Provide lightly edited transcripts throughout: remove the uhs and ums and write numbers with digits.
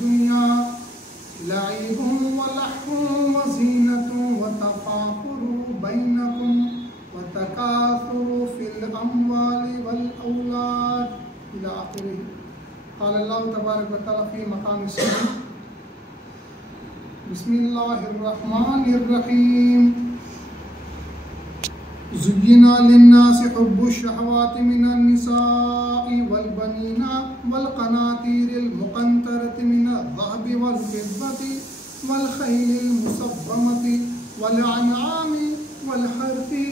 दुनिया लईबुन व लहवुन व ज़ीनतुन व तफ़ाखुरुन बैनकुम व तकासुरुन फ़िल अम्वालि वल औलाद इला आखिरिह। क़ाल अल्लाहु तबारक व तआला फ़ी मक़ाम सही। बिस्मिल्लाहिर्रहमानिर्रहीम। ज़ुय्यिना लिन्नासि हुब्बुश शहवाति मिनन निसाइ वल बनीना वल क़नातीरिल मुक़न्तरति मिनज़ ज़हबि वल फ़िद्दति वल ख़ैलिल मुसव्वमति वल अनआमि वल हर्थि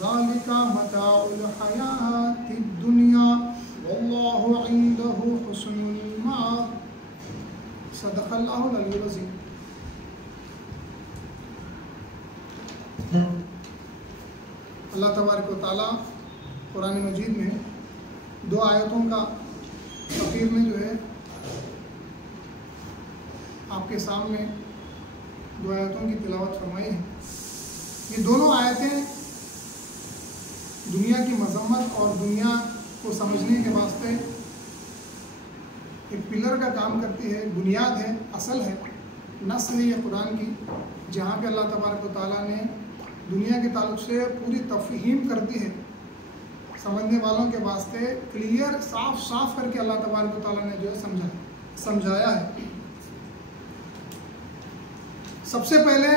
ज़ालिका मताउल हयातिद दुनिया वल्लाहु इंदहु हुस्नुल मआब। सदक़ल्लाहुल अलीयुल अज़ीम। अल्लाह तबारक व तआला कुरान मजीद में दो आयतों का तफसीर में जो है आपके सामने दो आयतों की तिलावत फरमाई है। ये दोनों आयतें दुनिया की मजम्मत और दुनिया को समझने के वास्ते एक पिलर का काम करती है, बुनियाद है, असल है, नस है ये कुरान की, जहाँ पे अल्लाह तबारक व तआला ने दुनिया के ताल्लुक से पूरी तफहीम कर दी है, समझने वालों के वास्ते क्लियर साफ साफ करके अल्लाह तबारक व तआला ने जो है समझाया है। सबसे पहले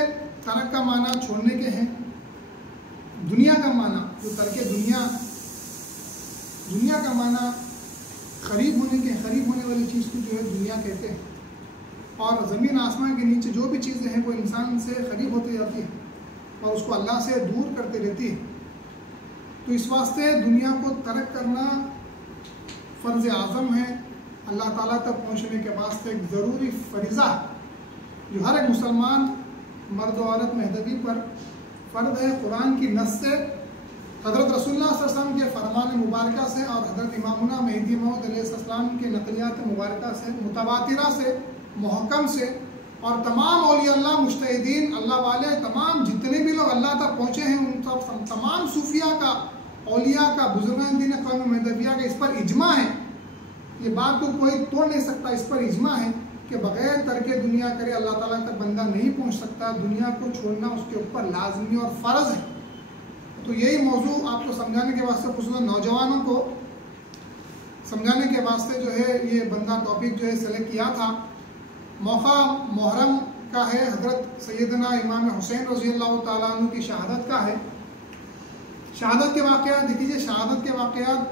तरक का माना छोड़ने के हैं, दुनिया का माना जो तरके दुनिया का माना खरीब होने के, खरीब होने वाली चीज़ को जो है दुनिया कहते हैं। और ज़मीन आसमान के नीचे जो भी चीज़ें हैं वो इंसान से खरीब होती जाती है और उसको अल्लाह से दूर करते रहती है। तो इस वास्ते दुनिया को तर्क करना फ़र्ज़ आज़म है, अल्लाह ताला तक पहुँचने के वास्ते एक ज़रूरी फ़रीज़ा जो हर एक मुसलमान मर्द और औरत मेहदबी पर फ़र्द है। कुरान की नस से, हज़रत रसूलुल्लाह सल्लल्लाहु अलैहि वसल्लम के फ़रमान मुबारक से और हज़रत इमामुना मेहदी मौऊद अलैहिस्सलाम के नक़लियात मुबारक से, मुतवातिरा से, मुहक्कम से और तमाम औलिया अल्लाह मुज्तहिदीन अल्लाह वाले तमाम जितने भी लोग अल्लाह तक पहुँचे हैं उन तमाम सूफिया का, औलिया का, बुजुर्गान दीन कौम मेहदविया का इस पर इजमा है। ये बात को कोई तोड़ नहीं सकता, इस पर इजमा है कि बग़ैर तरके दुनिया करे अल्लाह ताला तक बंदा नहीं पहुँच सकता। दुनिया को छोड़ना उसके ऊपर लाजमी और फ़र्ज़ है। तो यही मौजू आपको समझाने के वास्ते, खुसूसन नौजवानों को समझाने के वास्ते जो है ये बंदा टॉपिक जो है सेलेक्ट किया था। मौका मुहर्रम का है, हज़रत सैयदना इमाम हुसैन रज़ी अल्लाह ताला अन्हु की शहादत का है। शहादत के वाक़यात देखिए, शहादत के वाक़यात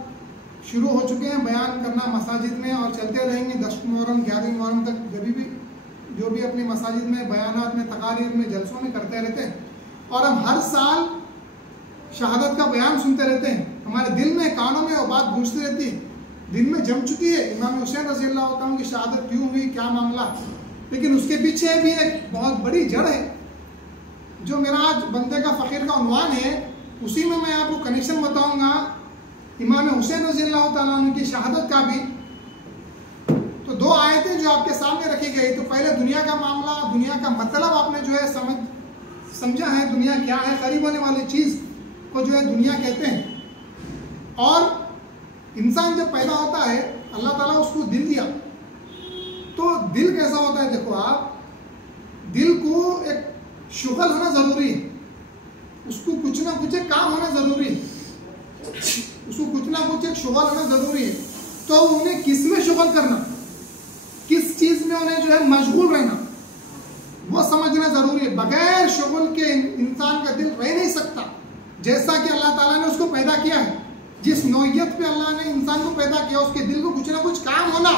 शुरू हो चुके हैं बयान करना मसाजिद में और चलते रहेंगे 10 मुहर्रम 11 मुहर्रम तक। जब भी जो भी अपनी मसाजिद में बयानात में, तकारीर में, जलसों में करते रहते हैं और हम हर साल शहादत का बयान सुनते रहते हैं। हमारे दिल में, कानों में वो बात गूंजती रहती है, दिल में जम चुकी है इमाम हुसैन रज़ी अल्लाह तआला की शहादत क्यों हुई, क्या मामला। लेकिन उसके पीछे भी एक बहुत बड़ी जड़ है जो मेरा आज बंदे का फ़कीर का उन्वान है। उसी में मैं आपको कनेक्शन बताऊंगा इमाम हुसैन रज़ी अल्लाह तआला की शहादत का भी। तो दो आयतें जो आपके सामने रखी गई, तो पहले दुनिया का मामला, दुनिया का मतलब आपने जो है समझा है, दुनिया क्या है, करीब होने वाली चीज़ को जो है दुनिया कहते हैं। और इंसान जब पैदा होता है अल्लाह ताला उसको दिल दिया, तो दिल कैसा होता है देखो आप, दिल को एक शुगल होना ज़रूरी है, उसको कुछ ना कुछ एक काम होना ज़रूरी है, उसको कुछ ना कुछ एक शुगल होना ज़रूरी है। तो उन्हें किस में शुगल करना, किस चीज़ में उन्हें जो है मशगूल रहना, वो समझना ज़रूरी है। बगैर शुगल के इंसान का दिल रह नहीं सकता। जैसा कि अल्लाह ताला ने उसको पैदा किया है, जिस नौयत पे अल्लाह ने इंसान को पैदा किया, उसके दिल को कुछ ना कुछ काम होना।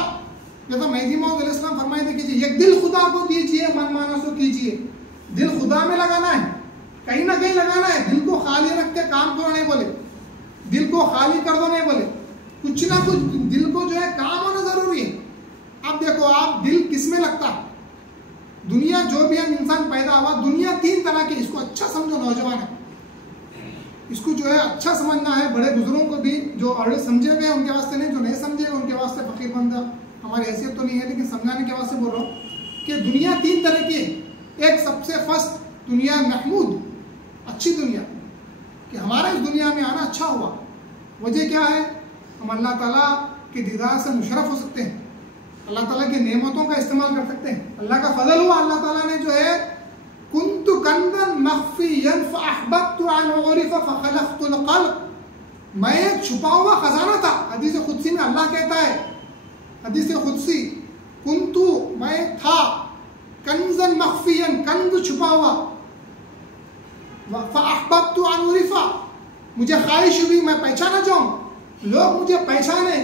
जैसा मेहदी मौऊद अलैहिस्सलाम फरमाए थे कि एक दिल खुदा को दीजिए, मनमाना सो कीजिए। दिल खुदा में लगाना है, कहीं ना कहीं लगाना है। दिल को खाली रख के काम करो नहीं बोले, दिल को खाली कर दो नहीं बोले, कुछ ना कुछ दिल को जो है काम होना ज़रूरी है। अब देखो आप, दिल किस में लगता है, दुनिया जो भी हम इंसान पैदा हुआ, दुनिया 3 तरह की, इसको अच्छा समझो नौजवान है, इसको जो है अच्छा समझना है। बड़े बुजुर्गों को भी जो ऑलरेडी समझे गए उनके वास्ते नहीं, जो नहीं समझे उनके वास्ते फ़कीर बंदा हमारी हैसियत तो नहीं है, लेकिन समझाने के वास्ते बोल रहा हूँ कि दुनिया 3 तरह की है। एक सबसे फर्स्ट दुनिया महमूद, अच्छी दुनिया, कि हमारा इस दुनिया में आना अच्छा हुआ। वजह क्या है, हम अल्लाह ताला के दीदार से मुशर्रफ हो सकते हैं, अल्लाह ताला की नेमतों का इस्तेमाल कर सकते हैं। अल्लाह का फजल हुआ, अल्लाह ताला ने जो है कुन्तु कंदन मख्फियन फअहबब्तु अन उरिफ़ फखलक़तुल क़ल्ब, मैं एक छुपा हुआ खजाना था। हदीस खुदसी में अल्लाह कहता है, हदीस खुदसी, कुन्तु मैं था, कंजन मख्फियन कंज छुपा हुआ, फअहबब्तु अन उरिफ़ मुझे ख्वाहिश हुई मैं पहचाना जाऊं, लोग मुझे पहचाने,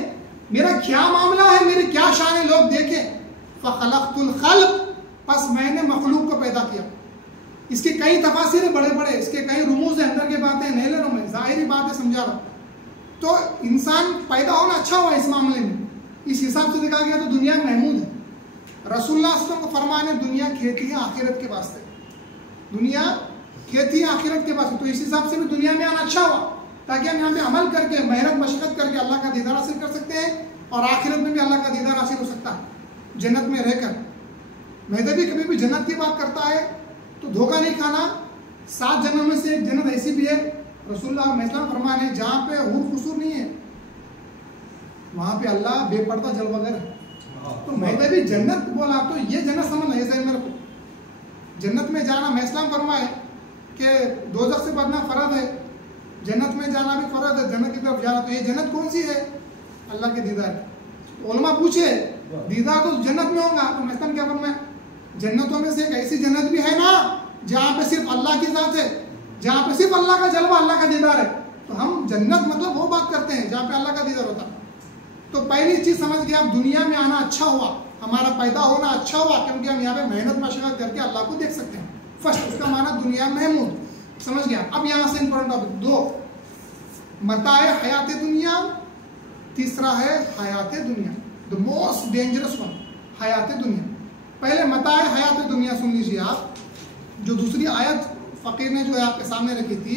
मेरा क्या मामला है, मेरी क्या शान है, लोग देखें। फखलक़तुल ख़ल्क़, बस मैंने मखलूक को पैदा किया। इसकी कई तफासिर है बड़े बड़े, इसके कई रुमूज़ है, अंदर की बातें नहीं ले रहा हूँ मैं, ज़ाहिरी बात है समझा रहा हूँ। तो इंसान पैदा होना अच्छा हुआ इस मामले में, इस हिसाब से देखा गया तो दुनिया महमूद है। रसूलुल्लाह सल्लल्लाहु अलैहि वसल्लम का फरमान है, दुनिया खेती है आखिरत के वास्ते, दुनिया खेती है आखिरत के वास्ते। तो इस हिसाब से भी दुनिया में आना अच्छा हुआ, ताकि हम यहाँ पे अमल करके मेहनत मशक्कत करके अल्लाह का दीदार हासिल कर सकते हैं, और आखिरत में भी अल्लाह का दीदार हासिल हो सकता है जन्नत में रहकर। मेहदी कभी भी जन्नत की बात करता है तो धोखा नहीं खाना, 7 जन्नत में से एक जन्नत ऐसी भी है, रसूलुल्लाह सल्लल्लाहु फरमान है, जहाँ पे हुर खुसूर नहीं है, वहाँ पे अल्लाह बेपर्दा जलवागर है। तो मेहदी भी जन्नत बोला तो ये जन्नत समझना है मेरे को, जन्नत में जाना मैस्लाम फरमाए कि दोज़ख से बचना फर्ज है, जन्नत में जाना भी फर्ज है, जन्नत की तरफ जाना। तो ये जन्नत कौन सी है? अल्लाह के दीदार। उलमा पूछे दीदार तो जन्नत में होगा, तो मैस्लाम क्या फरमाए, जन्नतों में से एक ऐसी जन्नत भी है ना जहाँ पे सिर्फ अल्लाह की ज़ात है, जहाँ पे सिर्फ अल्लाह का जलवा, अल्लाह का दीदार है। तो हम जन्नत मतलब वो बात करते हैं जहाँ पे अल्लाह का दीदार होता है। तो पहली चीज़ समझ गया, आप दुनिया में आना अच्छा हुआ, हमारा पैदा होना अच्छा हुआ, क्योंकि हम यहाँ पे मेहनत मशक्कत करके अल्लाह को देख सकते हैं। फर्स्ट उसका माना दुनिया महमूद, समझ गया। अब यहाँ से इंपॉर्टेंट टॉपिक 2, मताए हयात दुनिया, तीसरा है हयात दुनिया, द मोस्ट डेंजरस वन, हयात दुनिया। पहले मताए हयात दुनिया सुन लीजिए आप, जो दूसरी आयत फ़कीर ने जो है आपके सामने रखी थी।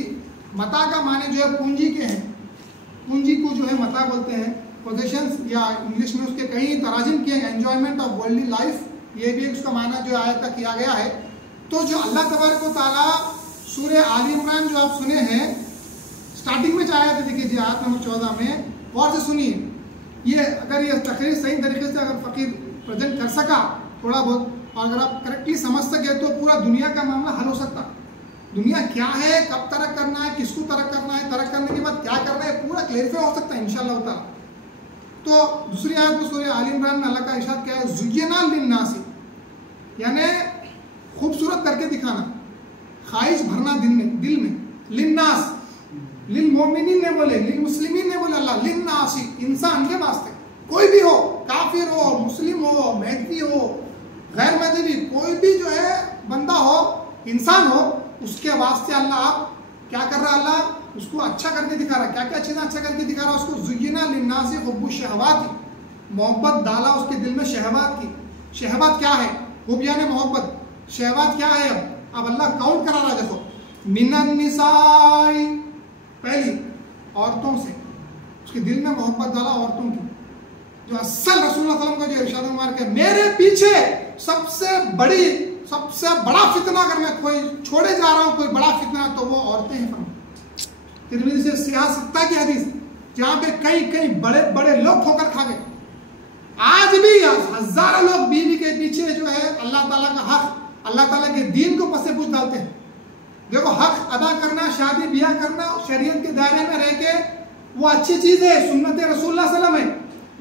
मता का माने जो है पूंजी के हैं, पूंजी को जो है मता बोलते हैं, पोजेशंस, या इंग्लिश में उसके कई तराजिम किए, एंजॉयमेंट ऑफ वर्ल्डली लाइफ, ये भी उसका माना जो आयत का किया गया है। तो जो अल्लाह तबारक व तआला सूरह आल इमरान जो आप सुने हैं, स्टार्टिंग में जो आयत है देखिए आयत नंबर 14 में, गौर से सुनिए। ये अगर ये तकरीर सही तरीके से अगर फ़कीर प्रेजेंट कर सका थोड़ा बहुत, और अगर आप करेक्टली समझ सके तो पूरा दुनिया का मामला हल हो सकता। दुनिया क्या है, कब तरक करना है, किसको तरक करना है, तरक करने के बाद क्या करना है, पूरा क्लेरिफाई हो सकता है इंशाअल्लाह ताला। तो दूसरी आयत में सूरह आल इमरान में अल्लाह का इरशाद क्या है, ज़ुय्यना लिन्नासी, यानी खूबसूरत करके दिखाना, ख्वाहिश भरना दिल में, लिन्नास, लिल मोमिनीन ने बोले, लिल मुस्लिमीन ने बोले अल्लाह, लिन्नासी इंसान के वास्ते, कोई भी हो, काफिर हो, मुस्लिम हो, महदी हो, गैर मजहबी, कोई भी जो है बंदा हो, इंसान हो, उसके वास्ते अल्लाह आप क्या कर रहा है, अल्लाह उसको अच्छा करके दिखा रहा है। क्या क्या चीज़ें अच्छा करके दिखा रहा है उसको, ज़ुय्यना लिन्नासी हुब्बु शहवात, मोहब्बत डाला उसके दिल में शहवात की। शहवात क्या है? हुब यानी मोहब्बत, शहवात क्या है? अब अल्लाह काउंट करा रहा है, देखो, मिनन निसाई, पहली औरतों से उसके दिल में मोहब्बत डाला, औरतों की, जो असल रसूलुल्लाह सल्लल्लाहु अलैहि वसल्लम का जो इरशाद मार के, मेरे पीछे सबसे बड़ा फितना अगर मैं कोई छोड़े जा रहा हूं, कोई बड़ा फितना, तो वो औरतें हैं। तिरमिज़ी से सियासत्ता की हदीस, जहां पे कई बड़े बड़े लोग ठोकर खा गए। आज भी हजारों लोग बीवी के पीछे जो है अल्लाह ताला का हक, अल्लाह ताला के दीन को पसे पूछ डालते हैं। देखो, हक अदा करना, शादी ब्याह करना, शरीयत के दायरे में रह के वो अच्छी चीज है, सुन्नत रसूलुल्लाह सल्लल्लाहु अलैहि वसल्लम है,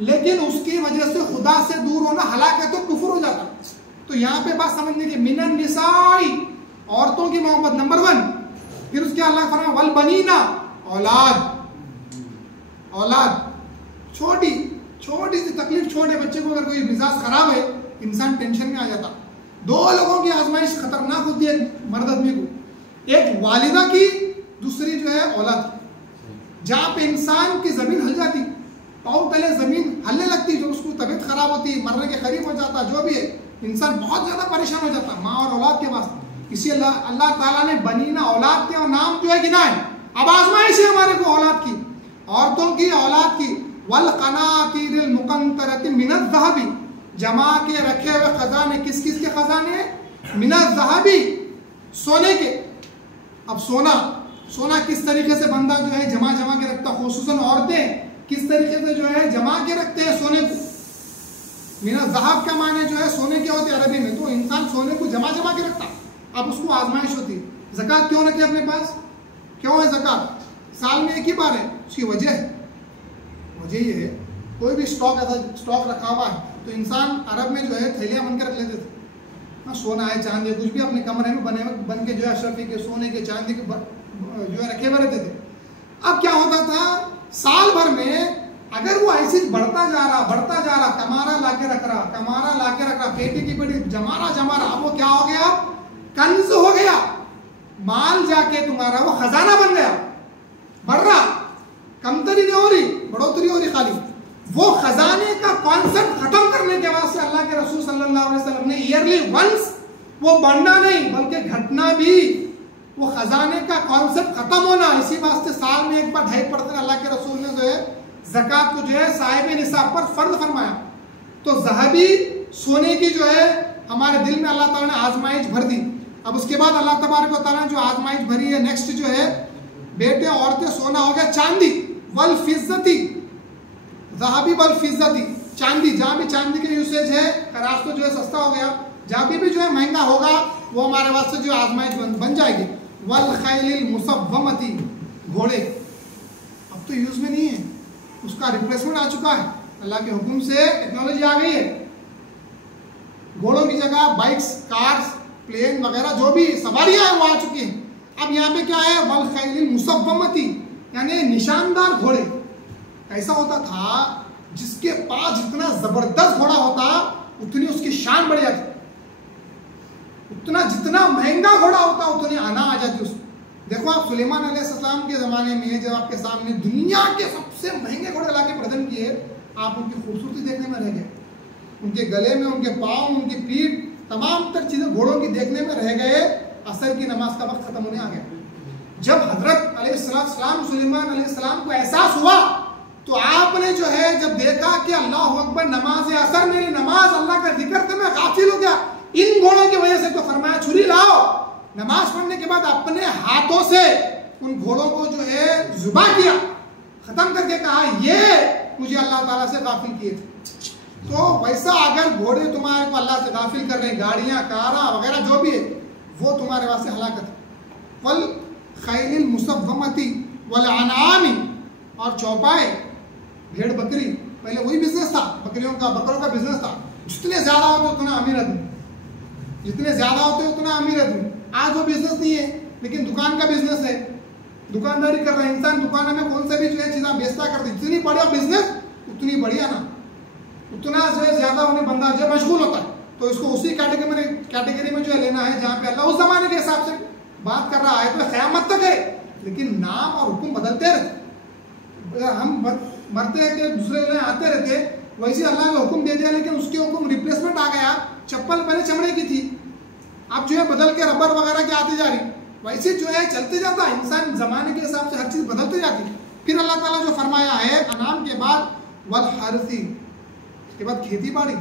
लेकिन उसकी वजह से खुदा से दूर होना हलाकत तो कुफ्र हो जाता। तो यहाँ पे बात समझने की, मिनन निसाई, औरतों की मोहब्बत नंबर 1। फिर उसके अल्लाह फरमाया वल बनीना, औलाद, छोटी सी तकलीफ, छोटे बच्चे को अगर कोई मिजाज खराब है, इंसान टेंशन में आ जाता। 2 लोगों की आजमाइश खतरनाक होती है मर्द आदमी को, एक वालिदा की, दूसरी जो है औलाद, जहाँ पे इंसान की जमीन हिल जाती, पाँव तले जमीन हलने लगती, जो उसको तबीयत खराब होती, मरने के करीब हो जाता, जो भी है, इंसान बहुत ज्यादा परेशान हो जाता माँ और औलाद के वास्ते। इसी अल्लाह ताला ने बनीना, औलाद के नाम जो है गिना है। अब आजमाइश है हमारे को औलाद की, औरतों की, औलाद की। वल क़नातीरिल मुक़ंतरति मिनज़ ज़हबी, जमा के रखे हुए खजाने, किस के खजाने? मिनज़ ज़हबी, सोने के। अब सोना किस तरीके से बंदा जो है जमा के रखता, खुसूसन औरतें किस तरीके से जो है जमा के रखते हैं सोने को। मीना ज़हाब का माने जो है सोने के होते अरबी में, तो इंसान सोने को जमा जमा के रखता, अब उसको आजमाइश होती है। ज़कात क्यों रखे अपने पास, क्यों है ज़कात? साल में एक ही बार है, उसकी वजह ये है, कोई भी स्टॉक रखा हुआ है तो इंसान अरब में जो है थैलियाँ बन के रख लेते थे ना, सोना है चांदी है कुछ भी अपने कमरे में बन के जो है अशरफी के सोने के चांदी के जो है रखे हुए रहते थे। अब क्या होता था, साल भर में अगर वो ऐसे बढ़ता जा रहा, कमारा लाके रख रहा, पेटी की पेटी जमा रहा, अब वो क्या हो गया, कंज हो गया, माल जाके तुम्हारा वो खजाना बन गया, बढ़ रहा, कमतरी नहीं हो रही, बढ़ोतरी हो रही खाली। वो खजाने का कॉन्सेप्ट खत्म करने के वास्ते अल्लाह के रसूल सल्लल्लाहु अलैहि वसल्लम ने ईयरली वंस, वो बढ़ना नहीं बल्कि घटना भी, वो खजाने का कॉन्सेप्ट खत्म होना, इसी वास्ते साल में एक बार 2.5% अल्लाह के रसूल ने जो है ज़कात को जो है साहिब निसाब पर फर्ज फरमाया। तो ज़हबी सोने की जो है हमारे दिल में अल्लाह ताला ने आजमाइश भर दी। अब उसके बाद अल्लाह तबारक व तआला ने जो आजमाइश भरी है, नेक्स्ट जो है बेटे औरतें सोना हो गया चांदी, वल फिज़्ज़ती, ज़हबी वल फिज़्ज़ती, चांदी, जहाँ भी चांदी के यूसेज है खराज तो जो है सस्ता हो गया, जहाँ भी जो है महंगा होगा वो हमारे वास्ते जो आजमाइश बन जाएगी। वल खैलिल मुसव्वमती, घोड़े अब तो यूज में नहीं है, उसका रिप्लेसमेंट आ चुका है, अल्लाह के हुक्म से टेक्नोलॉजी आ गई है, घोड़ों की जगह बाइक्स, कार्स, प्लेन वगैरह जो भी सवारियां हैं वो आ चुकी हैं। अब यहाँ पे क्या है, वल खैलिल मुसव्वमती, यानी निशानदार घोड़े। ऐसा होता था जिसके पास जितना जबरदस्त घोड़ा होता उतनी उसकी शान बढ़ जाती, उतना जितना महंगा घोड़ा होता उतनी आना आ जाती उसको। देखो आप सुलेमान अलैहिस्सलाम के ज़माने में जब आपके सामने दुनिया के सबसे महंगे घोड़े लाके प्रेजेंट किए, आप उनकी खूबसूरती देखने में रह गए, उनके गले में, उनके पाँव, उनकी पीठ, तमाम तर चीज़ें घोड़ों की देखने में रह गए। असर की नमाज का वक्त खत्म होने आ गया। जब हजरत अलैहिस्सलाम सुलेमान अलैहिस्सलाम को एहसास हुआ तो आपने जो है जब देखा कि अल्लाह अकबर, नमाज असर, मेरी नमाज अल्लाह का जिक्र से मैं गाफिल हो गया इन घोड़ों की वजह से, तो फरमाया छुरी लाओ। नमाज पढ़ने के बाद अपने हाथों से उन घोड़ों को जो है जुबा किया, खत्म करके कहा ये मुझे अल्लाह ताला से गाफिल किए थे। तो वैसा अगर घोड़े तुम्हारे को अल्लाह से गाफिल कर रहे हैं, गाड़ियां, कारा वगैरह जो भी है, वो तुम्हारे वास्ते हलाकत है। वल खैलिल मुसव्वमती वल अनामी, और चौपाए, भेड़ बकरी, पहले वही बिजनेस था, बकरियों का, बकरों का बिजनेस था, जितने ज्यादा होते उतना अमीर आदमी, जितने ज्यादा होते उतना अमीर आदमी। आज वो बिजनेस नहीं है, लेकिन दुकान का बिजनेस है, दुकानदारी कर रहा है इंसान, दुकान में कौन सा भी जो है चीज़ें बेचता करते, जितनी बढ़िया बिजनेस उतनी बढ़िया ना, उतना जो है ज्यादा उन्हें बंदा जब मशगूल होता है तो इसको उसी कैटेगरी में जो है लेना है जहाँ पे अल्लाह उस जमाने के हिसाब से बात कर रहा है, तो क़यामत तक है, लेकिन नाम और हुक्म बदलते रहते। हम मरते रहते, दूसरे आते रहते, वैसे अल्लाह ने हुक्म दे दिया, लेकिन उसके हुक्म रिप्लेसमेंट आ गया। चप्पल पहले चमड़े की थी, अब जो है बदल के रबर वगैरह की आती जा रही, वैसे जो है चलते जाता है इंसान, जमाने के हिसाब से हर चीज बदलते जाती। फिर अल्लाह ताला जो फरमाया है अनाम के बाद वल हरसी, उसके बाद खेती बाड़ी,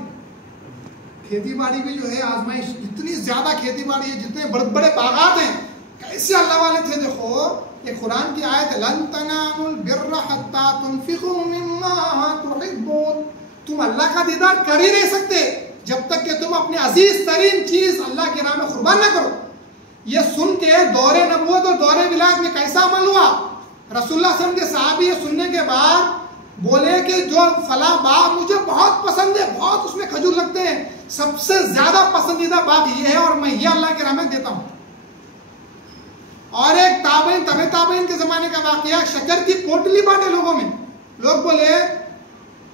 खेती बाड़ी भी जो है आजमाइश, जितनी ज्यादा खेती बाड़ी है, जितने बड़े बड़े बागात हैं, कैसे अल्लाह वाले थे। देखो ये कुरान की आयत है, लन तनालुल बिर्रा हत्ता तुनफिकू मिम्मा तुहिब्बून, तुम अल्लाह का दीदार कर ही नहीं सकते जब तक कि तुम अपनी अजीज तरीन चीज अल्लाह के नाम में कुर्बान न करो। ये सुन के दौरे नबूवत और दौरे विलायत में कैसा अमल हुआ, रसूलुल्लाह सल्लल्लाहु अलैहि वसल्लम के सहाबी ये सुनने के बाद बोले कि जो फला बाग मुझे बहुत पसंद है, बहुत उसमें खजूर लगते हैं, सबसे ज्यादा पसंदीदा बाग ये है और मैं ये अल्लाह के नाम में देता हूँ। और एक ताबईन, तबे ताबईन के जमाने का वाकया, शक्कर की पोटली बांटे लोगों में, लोग बोले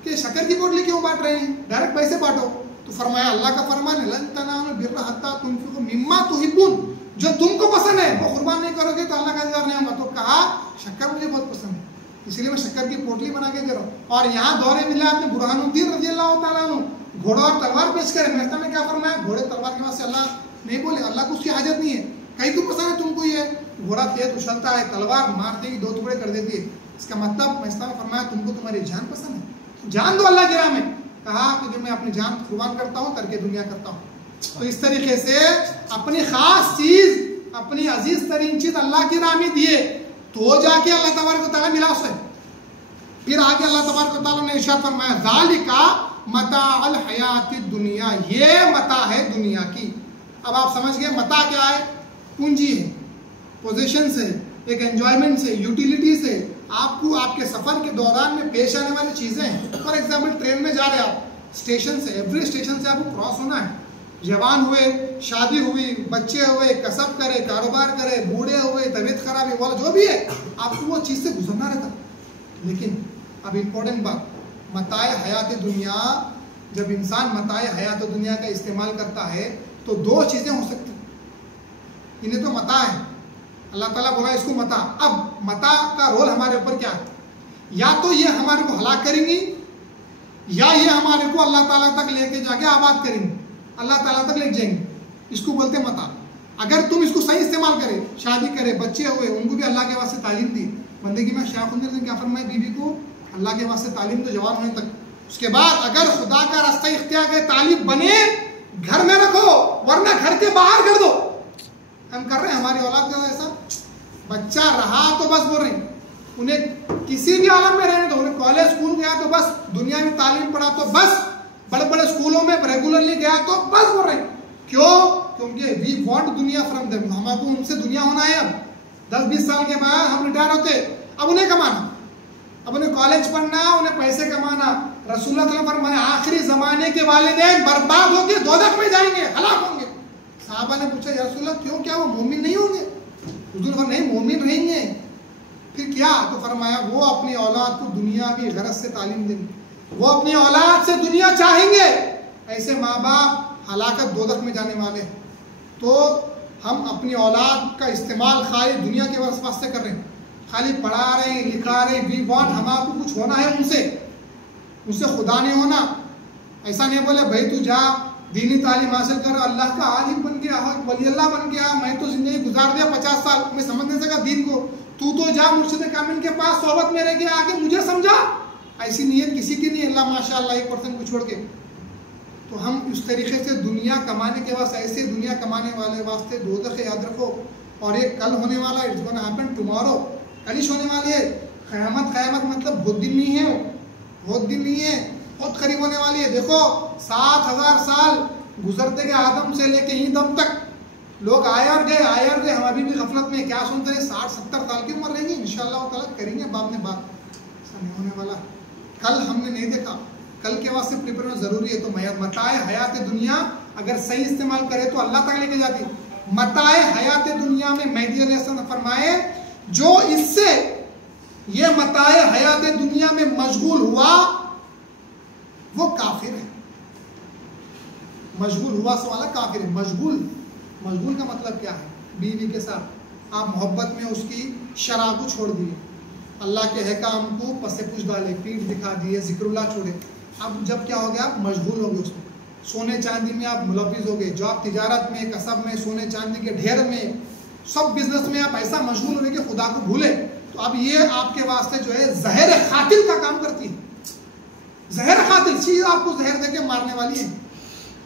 कि शक्कर की पोटली क्यों बांट रहे हैं, डायरेक्ट पैसे बांटो। तो फरमाया अल्लाह का फरमान है, लन तनालुल बिर्रा हत्ता तुनफिकू मिम्मा तुहिब्बून, जो तुमको पसंद है वो कुर्बान नहीं करोगे तो अल्लाह का दीदार नहीं होगा। तो कहा शक्कर मुझे बहुत पसंद है, इसलिए मैं शक्कर की पोटली बना के दे रहा हूँ। और यहाँ दौरे मिला आपने बुरहानुद्दीन रज़ियल्लाहु ताला अन्हु घोड़ा और तलवार पेश करे, महता में क्या फरमाया, घोड़े तलवार के वास्ते अल्लाह नहीं बोले, अल्लाह को उसकी हाजत नहीं है, कहीं को पसंद है तुमको, ये घोड़ा तेज उछलता है, तलवार मारते ही 2 टुकड़े कर देती है, इसका मतलब महता में फरमाया तुमको तुम्हारी जान पसंद है, जान दो अल्लाह के राह में। कहा कि जो मैं अपनी जान कुर्बान करता हूँ, तरके दुनिया करता हूँ। तो इस तरीके से अपनी खास चीज, अपनी अजीज तरीन चीज अल्लाह की राह में दिए तो जाके अल्लाह तबारक व तआला मिला उसे। फिर आगे अल्लाह तबारक व तआला ने इरशाद फरमाया, ज़ालिका मताअल हयातिद दुनिया, ये मता है दुनिया की। अब आप समझ गए मता क्या है? पूंजी है, पोजीशन है, एक एंजॉयमेंट से, यूटिलिटी से, आपको आपके सफर के दौरान में पेश आने वाली चीजें हैं। फॉर एग्जाम्पल ट्रेन में जा रहे हैं आप, स्टेशन से, एवरी स्टेशन से आपको क्रॉस होना है। जवान हुए, शादी हुई, बच्चे हुए, कसब करे, कारोबार करे, बूढ़े हुए, तबीयत खराब है, जो भी है, आपको वो चीज से गुजरना रहता। लेकिन अब इम्पोर्टेंट बात, मताए हयात दुनिया, जब इंसान मताए हयात दुनिया का इस्तेमाल करता है तो दो चीजें हो सकती हैं। इन्हें तो मता है, अल्लाह ताला बोला इसको मता। अब मता का रोल हमारे ऊपर क्या है? या तो ये हमारे को हलाक करेंगी, या ये हमारे को अल्लाह ताला तक लेके जाके आबाद करेंगे, अल्लाह ताला तक ले जाएंगे। इसको बोलते मता। अगर तुम इसको सही इस्तेमाल करे, शादी करे, बच्चे हुए, उनको भी अल्लाह के वास्ते तालीम दी। बंदगी में शाह ने क्या फरमाया, बीवी को अल्लाह के वास्ते तालीम दो जवान होने तक। उसके बाद अगर खुदा का रास्ता इख्तियार के तालीब बने, घर में रखो, वरना घर के बाहर कर दो। हम कर रहे हैं, हमारी औलाद का ऐसा। बच्चा रहा तो बस बोल रहे हैं, उन्हें किसी भी आलम में रहने दो, उन्हें कॉलेज स्कूल गया तो बस, दुनिया में तालीम पढ़ा तो बस, बड़े बड़े स्कूलों में रेगुलरली गया तो बस बोल रहे हैं। क्यों? क्योंकि वी वांट दुनिया फ्रॉम देम, हमको उनसे दुनिया होना है। अब 10-20 साल के बाद हम रिटायर होते, अब उन्हें कमाना, अब उन्हें कॉलेज पढ़ना, उन्हें पैसे कमाना। रसूलुल्लाह सल्लल्लाहु अलैहि वसल्लम फरमाया आखिरी जमाने के वालिदैन बर्बाद होकर दोज़ख में जाएंगे, हलाक होंगे। साहबा ने पूछा या रसूलुल्लाह क्यों, क्या वो मोमिन नहीं होंगे? हुजूर ने नहीं, मोमिन रहेंगे। फिर क्या? तो फरमाया वो अपनी औलाद को दुनिया की गरज से तालीम देंगे, वो अपनी औलाद से दुनिया चाहेंगे। ऐसे माँ बाप हलाकत दोज़ख में जाने वाले हैं। तो हम अपनी औलाद का इस्तेमाल खाली दुनिया के वास्ते कर रहे हैं, खाली पढ़ा रहे हैं, लिखा रहे हैं, वी वांट, हमारा कुछ होना है उनसे, उससे खुदा नहीं होना। ऐसा नहीं बोले भाई तू जा दीनी तालीम हासिल कर, अल्लाह का आलिम बन गया, वली अल्लाह बन गया, मैं तो जिंदगी गुजार दिया 50 साल, मैं समझ नहीं सका दीन को, तू तो जा मुर्शिद कामिल के पास सोबत में रह के आके मुझे समझा। ऐसी नीयत किसी की नहीं, अल्लाह माशाअल्लाह 1% को छोड़ के। तो हम उस तरीके से दुनिया कमाने के वास्ते, ऐसे दुनिया कमाने वाले वास्ते दोज़ख याद रखो। और ये कल होने वाला है, इट्स गोना हैपन टुमारो, कलिश होने वाली है। क़यामत, क़यामत मतलब बहुत दिन नहीं है, बहुत दिन नहीं है, बहुत करीब होने वाली है। देखो 7000 साल गुजरते गए आदम से लेके ही दम तक, लोग आए और गए, आए और गए। हम अभी भी गफलत में क्या सुनते हैं, 60-70 साल की उम्र रहेंगी, इंशाअल्लाह ताला करेंगे बाद में बात। ऐसा नहीं होने वाला। कल हमने नहीं देखा, कल के वास्ते प्रिपेयर होना जरूरी है। तो मताए हयात दुनिया अगर सही इस्तेमाल करे तो अल्लाह तक लेके जाती। मताए हयात दुनिया में मेहदी अलैहिस्सलाम ने फरमाए जो इससे ये मताए हयात दुनिया में मशगूल हुआ वो काफिर है। मशगूल हुआ से वाला काफिर है। मशगूल का मतलब क्या है? बीवी के साथ आप मोहब्बत में उसकी शराब को छोड़ दिए, अल्लाह के हकाम को पसे पुछ डाले, पीठ दिखा दिए, जिक्रुल्लाह छोड़े। अब जब क्या हो गया, आप मशगूल हो गए उसमें, सोने चांदी में आप मुलव्विज़ हो गए, जॉब तिजारत में, कसब में, सोने चांदी के ढेर में, सब बिजनेस में आप ऐसा मशगूल हो गए कि खुदा को भूले। तो अब ये आपके वास्ते जो है जहर खातिल का काम करती है। जहर खातिल चीज आपको जहर देके मारने वाली है।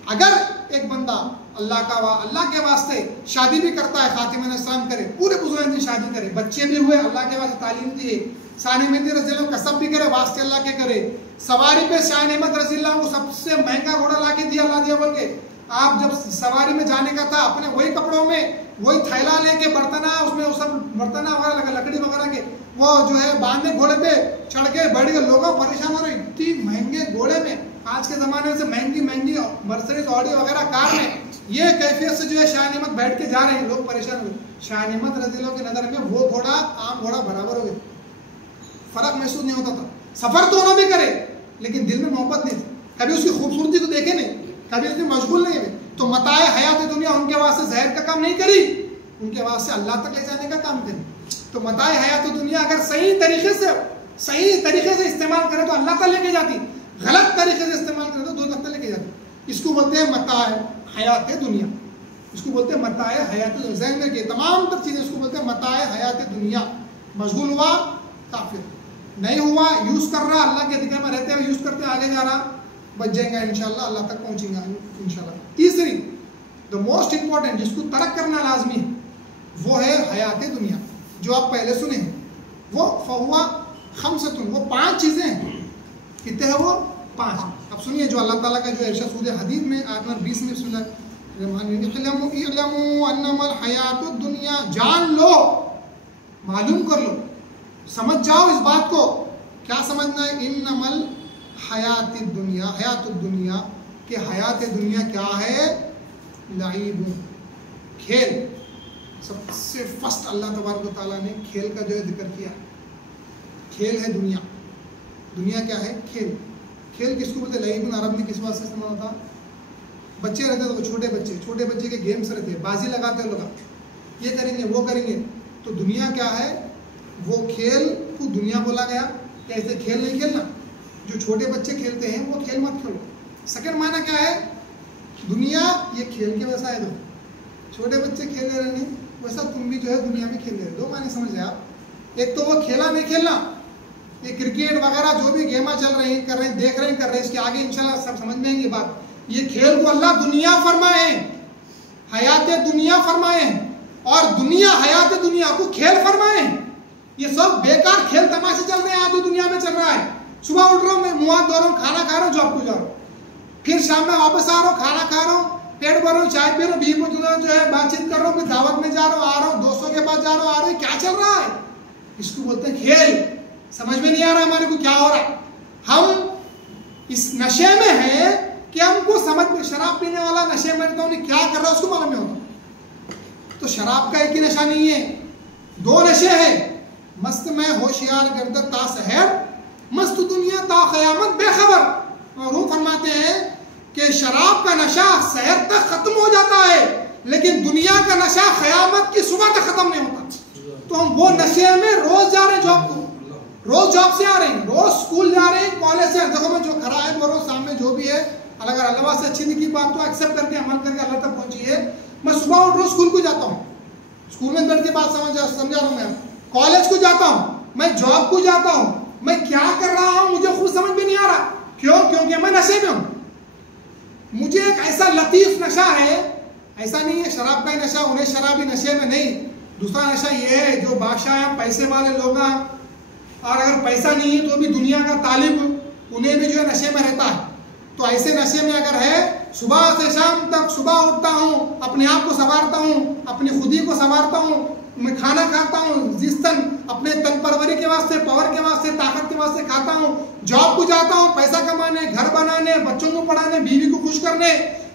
अगर एक बंदा अल्लाह के वास्ते शादी भी करता है, खातिम अलैहिस्सलाम करे, पूरे बुजुर्ग की शादी करे, बच्चे भी हुए, अल्लाह के वास्ते तालीम दिए, शान अहमद रज़ी अल्लाह कसब भी करे, वास्ते अल्लाह के करे, सवारी पे शान अहमद रज़ी अल्लाह को सबसे महंगा घोड़ा ला के दिया, अल्लाह दिया बोल के। आप जब सवारी में जाने का था, अपने वही कपड़ों में, वही थैला लेके, बर्तना उसमें वो सब बर्तना वगैरह लकड़ी वगैरह के वो जो है बांधे घोड़े पे चढ़ के बैठ गए। लोग परेशान हो रहे, इतनी महंगे घोड़े में, आज के ज़माने से महंगी मर्सिडीज ऑडी वगैरह कार में, ये कैफियत से जो है शाह अहमद बैठ के जा रहे हैं, लोग परेशान हुए। शाह अहमद रज़ी अल्लाह की नज़र में वो घोड़ा आम घोड़ा बराबर हो गया, फर्क महसूस नहीं होता था। सफ़र तो दोनों भी करे लेकिन दिल में मोहब्बत नहीं थी, कभी उसकी खूबसूरती को देखे नहीं, कभी उसमें मशगूल नहीं हुए। तो मताए हयात दुनिया उनके वास्ते जहर का काम नहीं करी, उनके वास्ते अल्लाह तक ले जाने का काम करी। तो मताए हयात दुनिया अगर सही तरीके से इस्तेमाल करे तो अल्लाह तक लेके जाती, गलत तरीके से इस्तेमाल करे तो दोज़ख तक लेके जाती। इसको बोलते हैं मताए हयात दुनिया, इसको बोलते हैं मताए हयात दुनिया। ज़हन में रखिए, तमाम तर चीज़ें इसको बोलते हैं मताए हयात दुनिया। मशगूल हुआ काफिर, नहीं हुआ यूज़ कर रहा, अल्लाह के ज़िक्र में रहते हुए यूज़ करते आगे जा रहा, बच जाएगा इंशाल्लाह, अल्लाह तक पहुँचेगा इंशाल्लाह। तीसरी, द मोस्ट इंपॉर्टेंट, जिसको तर्क करना लाजमी है, वो है हयात दुनिया, जो आप पहले सुने हैं। वो फहुआ खमसतुन, वो 5 चीज़ें हैं। कितने हैं वो? 5। अब सुनिए जो अल्लाह ताला का जो इरशाद सूरह हदीद में आयत नंबर 20 में दुनिया, जान लो, मालूम कर लो, समझ जाओ इस बात को। क्या समझना है? इन्नमल हयात दुनिया के हयात दुनिया क्या है? लाइब, खेल। सबसे फर्स्ट अल्लाह तबारक व तआला ने खेल का जो है जिक्र किया। खेल है दुनिया। दुनिया क्या है? खेल। खेल किसको बोलते हैं? लाइब अरब में किस बात से इस्तेमाल होता? बच्चे रहते तो छोटे बच्चे के गेम्स रहते हैं, बाजी लगाते हैं लोग, ये करेंगे वो करेंगे। तो दुनिया क्या है? वो खेल को दुनिया बोला गया। कैसे? खेल नहीं खेलना, जो छोटे बच्चे खेलते हैं वो खेल मत खेलो। सेकंड माना क्या है? दुनिया ये खेल के वैसा है, दो छोटे बच्चे खेल रहे नहीं वैसा तुम भी जो है दुनिया में खेल रहे। दो माने समझ आए आप? एक तो वो खेला नहीं खेलना, ये क्रिकेट वगैरह जो भी गेमा चल रही कर रहे हैं, देख रहे हैं, कर रहे हैं, इसके आगे इंशाल्लाह सब समझ में आएंगे बात। ये खेल को अल्लाह दुनिया फरमाए, हयात दुनिया फरमाए, और दुनिया हयात दुनिया को खेल फरमाए। ये सब बेकार खेल तमाशे चल रहे हैं आज जो दुनिया में चल रहा है। सुबह उठ रहा हूँ मैं, मुँह हाथ धो रहा हूँ, खाना खा रहा हूँ, जॉब को जा रहा हूँ, फिर शाम में वापस आ रहा हूँ, खाना खा रहा हूँ, पेट भर रहा हूँ, चाय पी रहा हूँ, बीवी जो है बातचीत कर रहा हूँ, फिर दावत में जा रहा हूँ, आ रहा हूँ, दोस्तों के पास जा रहा हूँ, आ रहा हूँ। क्या चल रहा है? इसको बोलते हैं खेल। समझ में नहीं आ रहा हमारे को क्या हो रहा है। हम इस नशे में है कि हमको समझ में, शराब पीने वाला नशे में रहता हूँ, क्या कर रहा है उसको मालूम नहीं होता। तो शराब का एक ही नशा नहीं है, दो नशे हैं। मस्त में होशियार गर्द ता सहर, मस्त दुनिया ता क़यामत बेखबर। और वो फरमाते हैं कि शराब का नशा सहर तक खत्म हो जाता है, लेकिन दुनिया का नशा क़यामत की सुबह तक खत्म नहीं होता। तो हम वो नशे में रोज जा रहे हैं, जॉब को रोज जॉब से आ रहे हैं, रोज स्कूल जा रहे हैं, कॉलेज से। देखो मैं जो खरा है बोल रहा हूँ, सामने जो भी है, अगर अल्लाह से अच्छी की बात तो एक्सेप्ट करके अमल करके अल्लाह तक पहुंचिए। मैं सुबह उठ रोज स्कूल को जाता हूँ, स्कूल में बैठ के बात समझा रहा हूँ, मैं कॉलेज को जाता हूँ, मैं जॉब को जाता हूँ, मैं क्या कर रहा हूँ मुझे खुद समझ में नहीं आ रहा। क्यों? क्योंकि मैं नशे में हूँ। मुझे एक ऐसा लतीफ नशा है, ऐसा नहीं है शराब का ही नशा, उन्हें शराबी नशे में नहीं। दूसरा नशा ये है जो बादशाह हैं, पैसे वाले लोग हैं, और अगर पैसा नहीं है तो भी दुनिया का तालिब, उन्हें भी जो है नशे में रहता है। तो ऐसे नशे में अगर है, सुबह से शाम तक, सुबह उठता हूँ, अपने आप को संवारता हूँ, अपनी खुदी को संवारता हूँ, मैं खाना खाता हूँ, जिस्म अपने तन परवरी के वास्ते, पावर के वास्ते, ताकत के वास्ते खाता हूँ, जॉब को जाता हूँ, पैसा कमाने, घर बनाने, बच्चों को पढ़ाने, बीवी को खुश करने,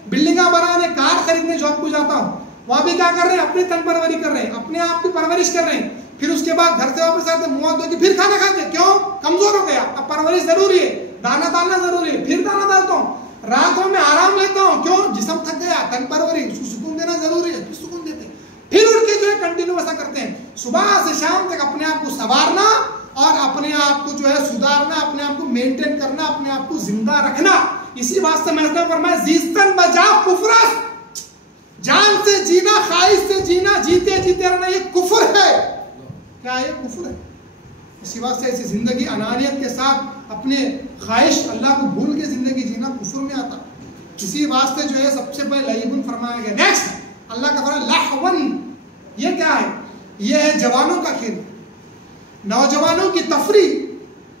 बिल्डिंगा बनाने, कार खरीदने जॉब को जाता हूँ। वहाँ भी क्या कर रहे हैं? अपनी तन परवरी कर रहे हैं, अपने आप की परवरिश कर रहे हैं। फिर उसके बाद घर से वापस आते, मुँह धो के फिर खाना खाते। क्यों? कमजोर हो गया। अब परवरिश जरूरी है, दाना डालना जरूरी है, फिर दाना डालता हूँ, रातों में आराम लेता हूँ। क्यों? जिस्म थक गया, तन परवरी, सुकून देना जरूरी है, सुकून देते हैं। फिर उठ के जो है कंटिन्यू ऐसा करते हैं, सुबह से शाम तक अपने आप को संवारना और अपने आप को जो है सुधारना, अपने आप को मेंटेन करना, अपने आप को जिंदा रखना। इसी वास्ते मैं फरमाया जीस्तन बजा कुफरस, जान से जीना, ख्वाहिश से जीना, जीते जीते रहना, ये कुफर है। क्या है? कुफर है। इसी वास्ते ऐसी जिंदगी अनानियत के साथ अपने ख्वाहिश अल्लाह को भूल के जिंदगी जीना कुफर में आता। इसी वास्ते जो है सबसे पहले लईबुन फरमाया गया। नेक्स्ट अल्लाह का फरमान लहवन, ये क्या है? ये है जवानों का खेल, नौजवानों की तफरी,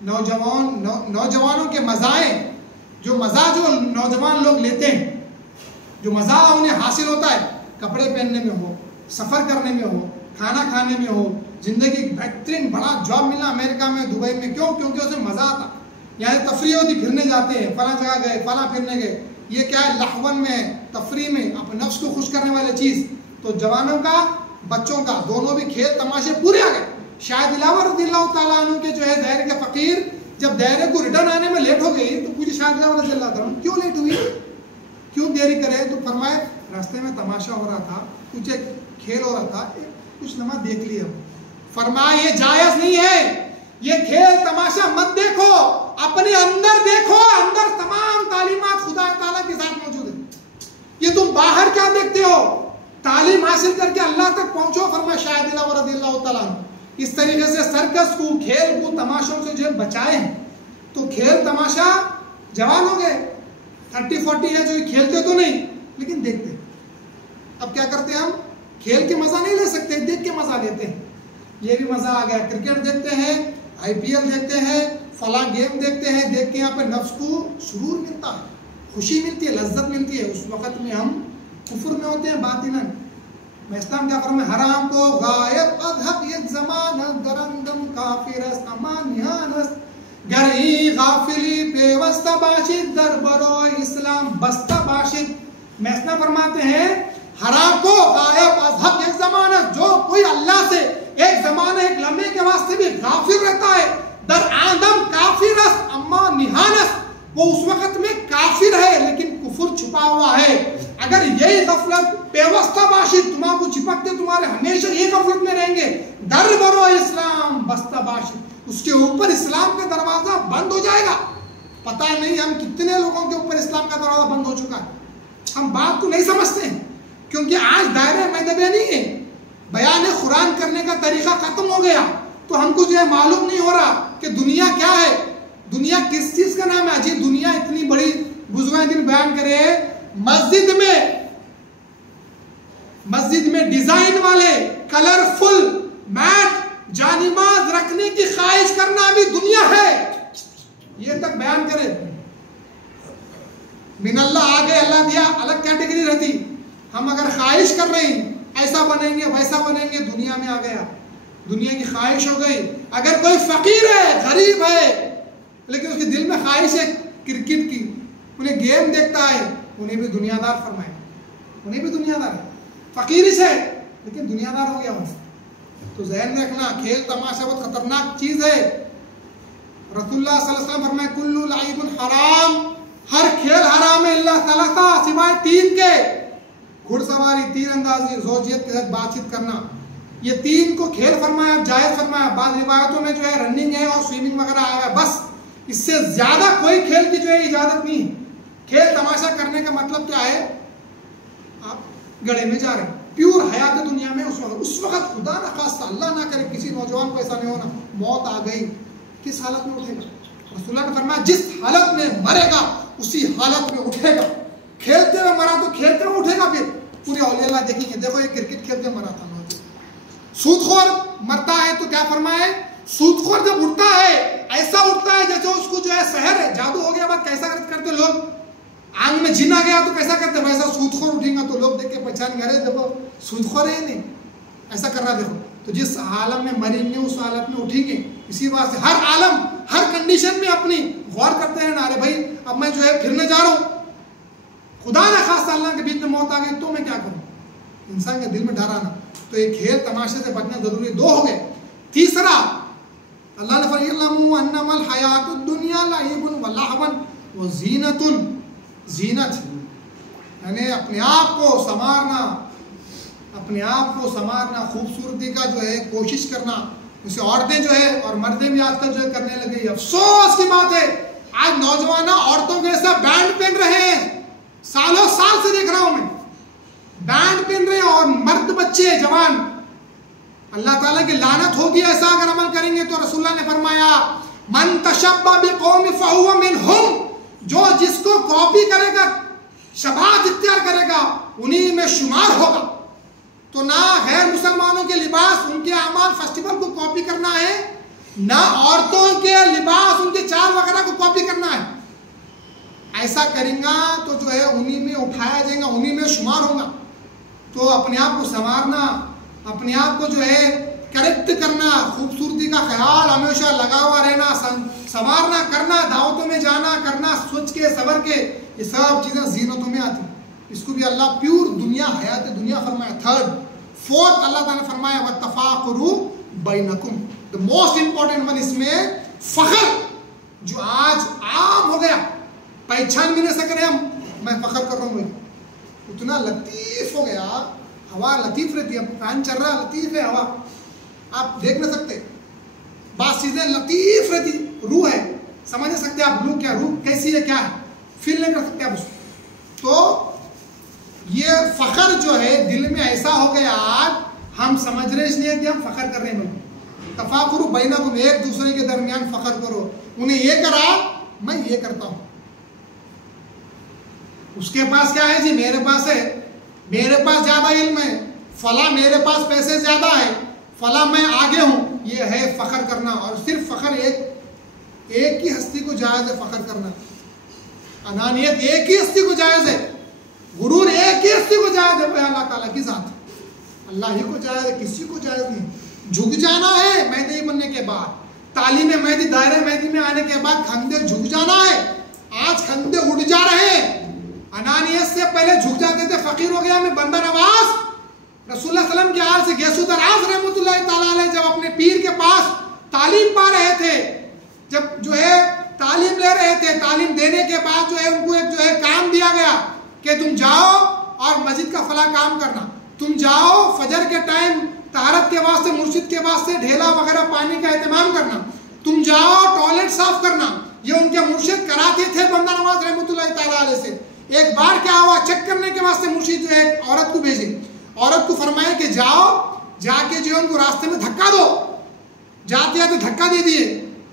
नौजवानों के मजाए, जो मजा जो नौजवान लोग लेते हैं, जो मजा उन्हें हासिल होता है, कपड़े पहनने में हो, सफर करने में हो, खाना खाने में हो, जिंदगी बेहतरीन बड़ा जॉब मिलना अमेरिका में, दुबई में। क्यों? क्योंकि उसमें मजा आता। यहाँ तफरी होती, फिरने जाते हैं, फला जगह गए, फला फिरने गए। ये क्या है? लहवन में, तफरी में, अपने नफ्स को खुश करने वाली चीज। तो जवानों का, बच्चों का, दोनों भी खेल तमाशे पूरे आ गए। शायद दिलावर रज़ियल्लाहु ताला अन्हु के जो है दायरे के फकीर जब दायरे को रिटर्न आने में लेट हो गई तो पूछे शायद दिलावर रज़ियल्लाहु ताला अन्हु क्यों लेट हुई, क्यों देरी करे? तो फरमाए रास्ते में तमाशा हो रहा था, कुछ एक खेल हो रहा था, कुछ नमाज देख लिया। फरमाया ये जायज नहीं है, ये खेल तमाशा मत देखो, अपने अंदर देखो, अंदर तमाम तालीमात खुदा ताला के साथ मौजूद है। ये तुम बाहर क्या देखते हो? तालीम हासिल करके अल्लाह तक पहुंचो। फरमाया शायद रज़ियल्लाहु ताला अन्हु इस तरीके से सर्कस को, खेल को, तमाशों से जो बचाए हैं। तो खेल तमाशा जवान हो गए, 30-40 है जो खेलते तो नहीं लेकिन देखते। अब क्या करते हैं हम? खेल के मजा नहीं ले सकते, देख के मजा लेते हैं। ये भी मजा आ गया, क्रिकेट देखते हैं, IPL देखते हैं, फला गेम देखते हैं, देख के यहाँ पे नफ्स को सुरूर मिलता है, खुशी मिलती है, लज्जत मिलती है, उस वक़्त में हम कुफ्र में होते हैं बातिनन। मैं इस्लाम क्या फरमाए, हराम को गायब अज़हब ये ज़मानत दरंदम काफिरस अमानियानस गरी गाफिली बेवस्ता बाशिद दरबरो इस्लाम बस्ता बाशिद। मैं इस्लाम फरमाते हैं हराम को गायब अज़हब ये ज़मानत, जो कोई अल्लाह से एक ज़माने एक लम्हे के वास्ते भी गाफिल रहता है, दर आदम काफिरस अम्मा निहानस, वो उस वक़्त में काफिर है लेकिन कुफर छुपा हुआ है। अगर यही गफलत बेवस्ता बाशिद तुम्हारा को चिपकते तुम्हारे हमेशा ये गफलत में रहेंगे, दर बरो इस्लाम बस्ता बाशिद, उसके ऊपर इस्लाम का दरवाजा बंद हो जाएगा। पता नहीं हम कितने लोगों के ऊपर इस्लाम का दरवाजा बंद हो चुका है, हम बात को नहीं समझते हैं क्योंकि आज दायरे मैदबे नहीं है, बयान कुरान करने का तरीका खत्म हो गया, तो हमको जो है मालूम नहीं हो रहा कि दुनिया क्या है, दुनिया किस चीज का नाम है। अजीब दुनिया इतनी बड़ी बुजुर्ग दिन बयान करे, मस्जिद में डिजाइन वाले कलरफुल मैट जानिमाज रखने की ख्वाहिश करना भी दुनिया है, ये तक बयान करे। मिनल्ला आगे अल्लाह दिया अलग कैटेगरी रहती, हम अगर ख्वाहिश कर रहे हैं ऐसा बनेंगे वैसा बनेंगे, दुनिया में आ गया, दुनिया की ख्वाहिश हो गई। अगर कोई फकीर है गरीब है लेकिन उसके दिल में ख्वाहिश है क्रिकेट की, उन्हें गेम देखता है, उन्हें भी दुनियादार फरमाए, उन्हें भी दुनियादार है, फकीर से लेकिन दुनियादार हो गया वो। तो ज़हन रखना खेल तमाशा बहुत खतरनाक चीज है। रसूलुल्लाह सल्लल्लाहु अलैहि वसल्लम फरमाए कुल्लु लाइबुन हराम, हर खेल हराम है इल्ला सलासा, सिवाय तीन के, घुड़सवारी, तीरंदाजी, ज़ौजियत के साथ बातचीत करना, ये तीन को खेल फरमाया, जायज फरमाया। बाद रिवायतों में जो है रनिंग है और स्विमिंग वगैरह आया है, बस इससे ज्यादा कोई खेल की जो है इजाजत नहीं है। खेल तमाशा करने का मतलब क्या है, आप गड़े में जा रहे हैं, प्योर हयात दुनिया में उस वक्त खुदा ना खास्ता अल्लाह ना करे किसी नौजवान को ऐसा नहीं होना, मौत आ गई, किस हालत में उठेगा? रसूलुल्लाह ने फरमाया जिस हालत में मरेगा उसी हालत में उठेगा। खेलते हुए मरा तो खेलते हुए उठेगा, फिर पूरे औलिया देखेंगे, देखो ये क्रिकेट खेलते मरा था। सूदखोर मरता है तो क्या फरमाए, सूदखोर जब उठता है ऐसा उठता है जैसे उसको जो है सहर है, जादू हो गया, बात कैसा करते लोग, आंग में जिन आ गया तो कैसा करते, वैसा सूदखोर उठेगा तो लोग देख के पहचान करे, देखो सूदखोर है नहीं, ऐसा कर रहा देखो। तो जिस आलम में मरेंगे उस हालत में उठेंगे। इसी बात से हर आलम हर कंडीशन में अपनी गौर करते हैं ना, अरे भाई अब मैं जो है फिरने जा रहा हूँ, खुदा ना खास अल्लाह के बीच में मौत आ गई तो मैं क्या करूँ, इंसान के दिल में डर आना। तो ये खेल तमाशे से बचना जरूरी, दो हो गए। तीसरा अल्लाह ने फरमाया अन्नमल हयातुद दुनिया लाइबुन व लहवन व जीनतुन, जीनत यानी अपने आप को संवारना, अपने आप को संवारना, खूबसूरती का जो है कोशिश करना, जैसे औरतें जो है और मर्दें भी आजकल जो है करने लगी। अफसोस की बात है आज नौजवान औरतों के ऐसा बैंड पहन रहे हैं, सालों साल से देख रहा हूं मैं, बैंड पहन रहे हैं, और मर्द बच्चे जवान, अल्लाह ताला की लानत होगी ऐसा अगर अमल करेंगे। तो रसूलुल्लाह ने फरमाया मन तशब्बा बिकौम फहुव मिनहुम, जो जिसको कॉपी करेगा, शबात इख्तियार करेगा, उन्हीं में शुमार होगा। तो ना गैर मुसलमानों के लिबास, उनके अमाल फेस्टिवल को कॉपी करना है, ना औरतों के लिबास, उनके चाल वगैरह को कॉपी करना है। ऐसा करेंगे तो जो है उन्हीं में उठाया जाएगा, उन्हीं में शुमार होगा। तो अपने आप को संवारना, अपने आप को जो है करेक्ट करना, खूबसूरती का ख्याल हमेशा लगा हुआ रहना, संवारना करना, दावतों में जाना करना, सोच के सवर के, ये सब चीज़ें जीनतों में आती। इसको भी अल्लाह प्योर दुनिया हयात दुनिया फरमाया। थर्ड फोर्थ अल्लाह ताला ने फरमाया वत्तफाकुरु बैनकुम, द मोस्ट इंपॉर्टेंट वन इसमें फख्र, जो आज आम हो गया, पहचान भी नहीं सक रहे हम, मैं फख्र कर रहा हूँ, उतना लतीफ हो गया, हवा लतीफ रहती है, फैन चल रहा लतीफ है हवा, आप देख नहीं सकते, बात चीजें लतीफ रहती, रूह है, समझ नहीं सकते आप रूह क्या, रूह कैसी है, क्या है, फील नहीं कर सकते आप उसको। तो ये फख्र जो है दिल में ऐसा हो गया, आज हम समझ रहे इसलिए कि हम फख्र कर रहे हैं। तफाकुरु बैनकुम, एक दूसरे के दरमियान फख्र करो, उन्हें ये करा मैं ये करता हूँ, उसके पास क्या है जी, मेरे पास है, मेरे पास ज्यादा इल्म है, फला मेरे पास पैसे ज्यादा है, फला मैं आगे हूं, ये है फख्र करना। और सिर्फ फख्र एक एक ही हस्ती को जायज़ है फ़ख्र करना, अनानियत एक ही हस्ती को जायज़ है, गुरूर एक ही हस्ती को जायज़ है, अल्लाह ताला की ज़ात, अल्लाह ही को जायज़ है, किसी को जायज़ नहीं। झुक जाना है मेहदी बनने के बाद, तालीम मेहदी दायरे मेहदी में आने के बाद खंदे झुक जाना है। आज खंदे उड़ जा रहे हैं, अनानियत से पहले झुक जाते थे, फ़कीर हो गया। मैं बंदा नवाज रसूलुल्लाह सल्लल्लाहु अलैहि वसल्लम के हाल से गैसुदराज रहमतुल्लाहि ताला अलैह जब अपने पीर के पास तालीम पा रहे थे, जब जो है तालीम ले रहे थे, तालीम देने के बाद जो है उनको एक जो है काम दिया गया कि तुम जाओ और मस्जिद का फला काम करना, तुम जाओ फजर के टाइम तारत के वास्ते मुर्शिद के वास्ते ढेला वगैरह पानी का एहतमाम करना, तुम जाओ टॉयलेट साफ करना। ये उनके मुर्शिद कराते थे बंदा नवाज रहमतुल्लाहि ताला अलैह से। एक बार क्या हुआ, चेक करने के वास्ते मुर्शिद जो है एक औरत को भेजे, औरत को फरमाया कि जाओ जाके जो है उनको रास्ते में धक्का दो, जाते जाते धक्का दे दिए,